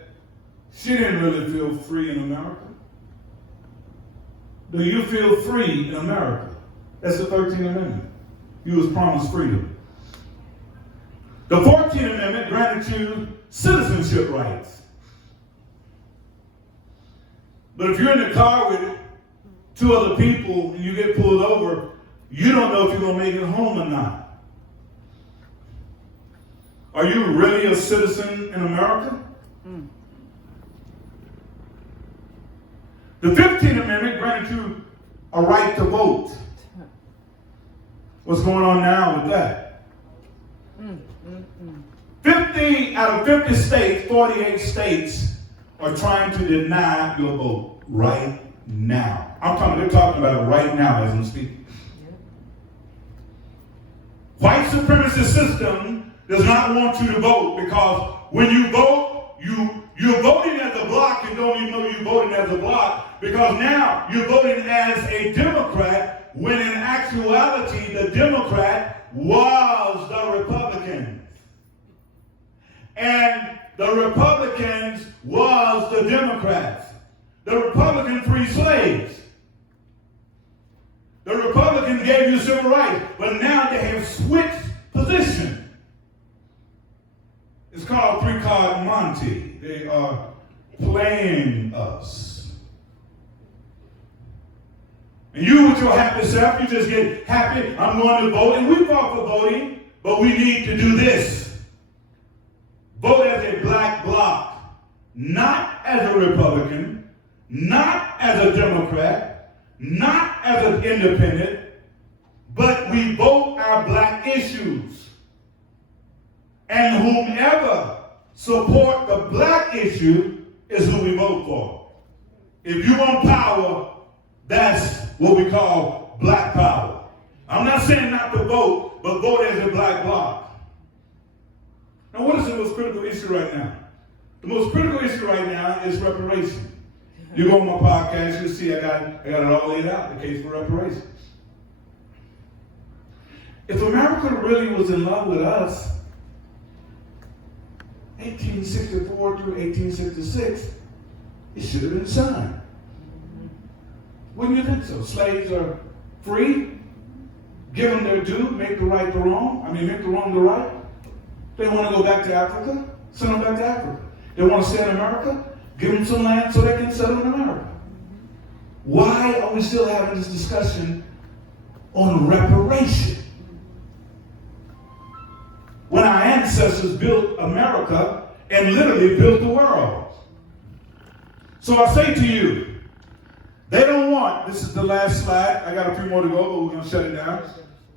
she didn't really feel free in America. Do you feel free in America? That's the 13th Amendment. You was promised freedom. The 14th Amendment granted you citizenship rights. But if you're in the car with two other people and you get pulled over, you don't know if you're going to make it home or not. Are you really a citizen in America? The 15th Amendment granted you a right to vote. What's going on now with that? 50 out of 50 states, 48 states are trying to deny your vote right now. They're talking about it right now as I'm speaking. White supremacist system does not want you to vote because when you vote, you're voting as a block and don't even know you're voting as a block because now you're voting as a Democrat when in actuality the Democrat was the Republicans. And the Republicans was the Democrats. The Republicans freed slaves. The Republicans gave you civil rights, but now they have switched position. It's called three-card Monte. They are playing us. And you with your happy self, you just get happy, I'm going to vote, and we fought for voting, but we need to do this. Vote as a black bloc, not as a Republican, not as a Democrat, not as an independent, but we vote our black issues. And whomever support the black issue is who we vote for. If you want power, that's what we call black power. I'm not saying not to vote, but vote as a black bloc. Now, what is the most critical issue right now? The most critical issue right now is reparation. You go on my podcast, you'll see I got it all laid out, the case for reparations. If America really was in love with us, 1864 through 1866, it should have been signed. Wouldn't you think so? Slaves are free, give them their due, make the right the wrong. Make the wrong the right. They want to go back to Africa, send them back to Africa. They want to stay in America, give them some land so they can settle in America. Why are we still having this discussion on reparation? When our ancestors built America and literally built the world. So I say to you, they don't want, this is the last slide. I got a few more to go, but we're going to shut it down.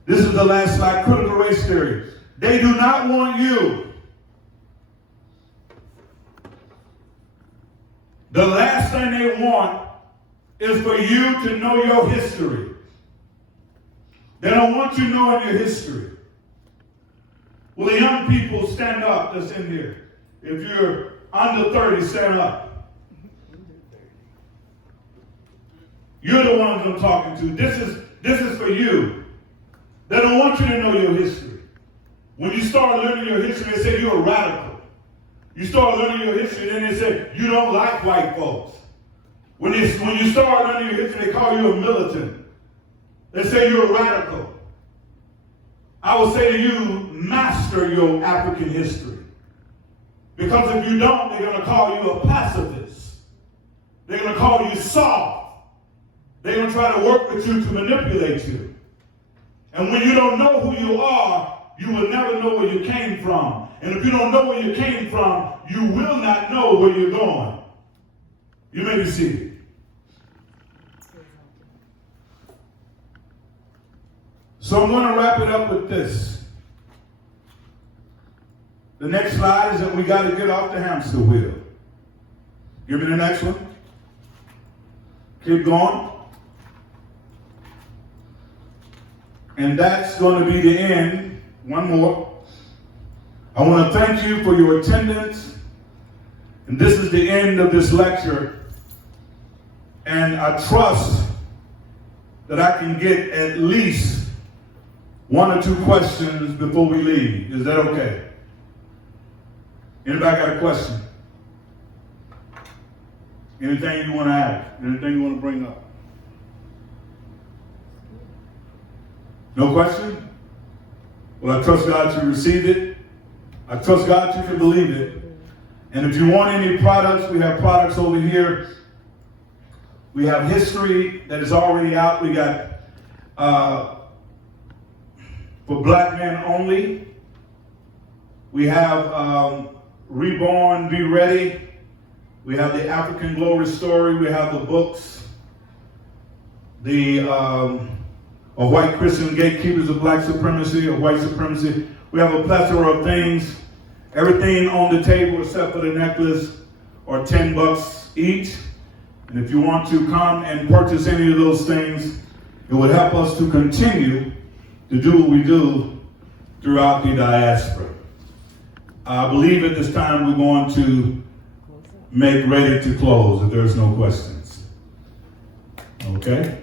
This is the last slide, critical race theory. They do not want you. The last thing they want is for you to know your history. They don't want you knowing your history. Will the young people stand up that's in here? If you're under 30, stand up. You're the ones I'm talking to. This is for you. They don't want you to know your history. When you start learning your history, they say you're a radical. You start learning your history, then they say you don't like white folks. When you start learning your history, they call you a militant. They say you're a radical. I will say to you, master your African history. Because if you don't, they're going to call you a pacifist. They're going to call you soft. They're going to try to work with you to manipulate you. And when you don't know who you are, you will never know where you came from. And if you don't know where you came from, you will not know where you're going. You may be seated. So I'm going to wrap it up with this. The next slide is that we got to get off the hamster wheel. Give me the next one. Keep going. And that's going to be the end. One more. I want to thank you for your attendance. And this is the end of this lecture. And I trust that I can get at least 1 or 2 questions before we leave. Is that okay? Anybody got a question? Anything you want to ask? Anything you want to bring up? No question? Well, I trust God you received it. I trust God you can believe it. And if you want any products, we have products over here. We have history that is already out. We got for black men only. We have Reborn, Be Ready. We have the African Glory Story. We have the books. A White Christian Gatekeepers of Black Supremacy, or White Supremacy. We have a plethora of things. Everything on the table except for the necklace are $10 each. And if you want to come and purchase any of those things, it would help us to continue to do what we do throughout the diaspora. I believe at this time we're going to make ready to close if there's no questions. Okay?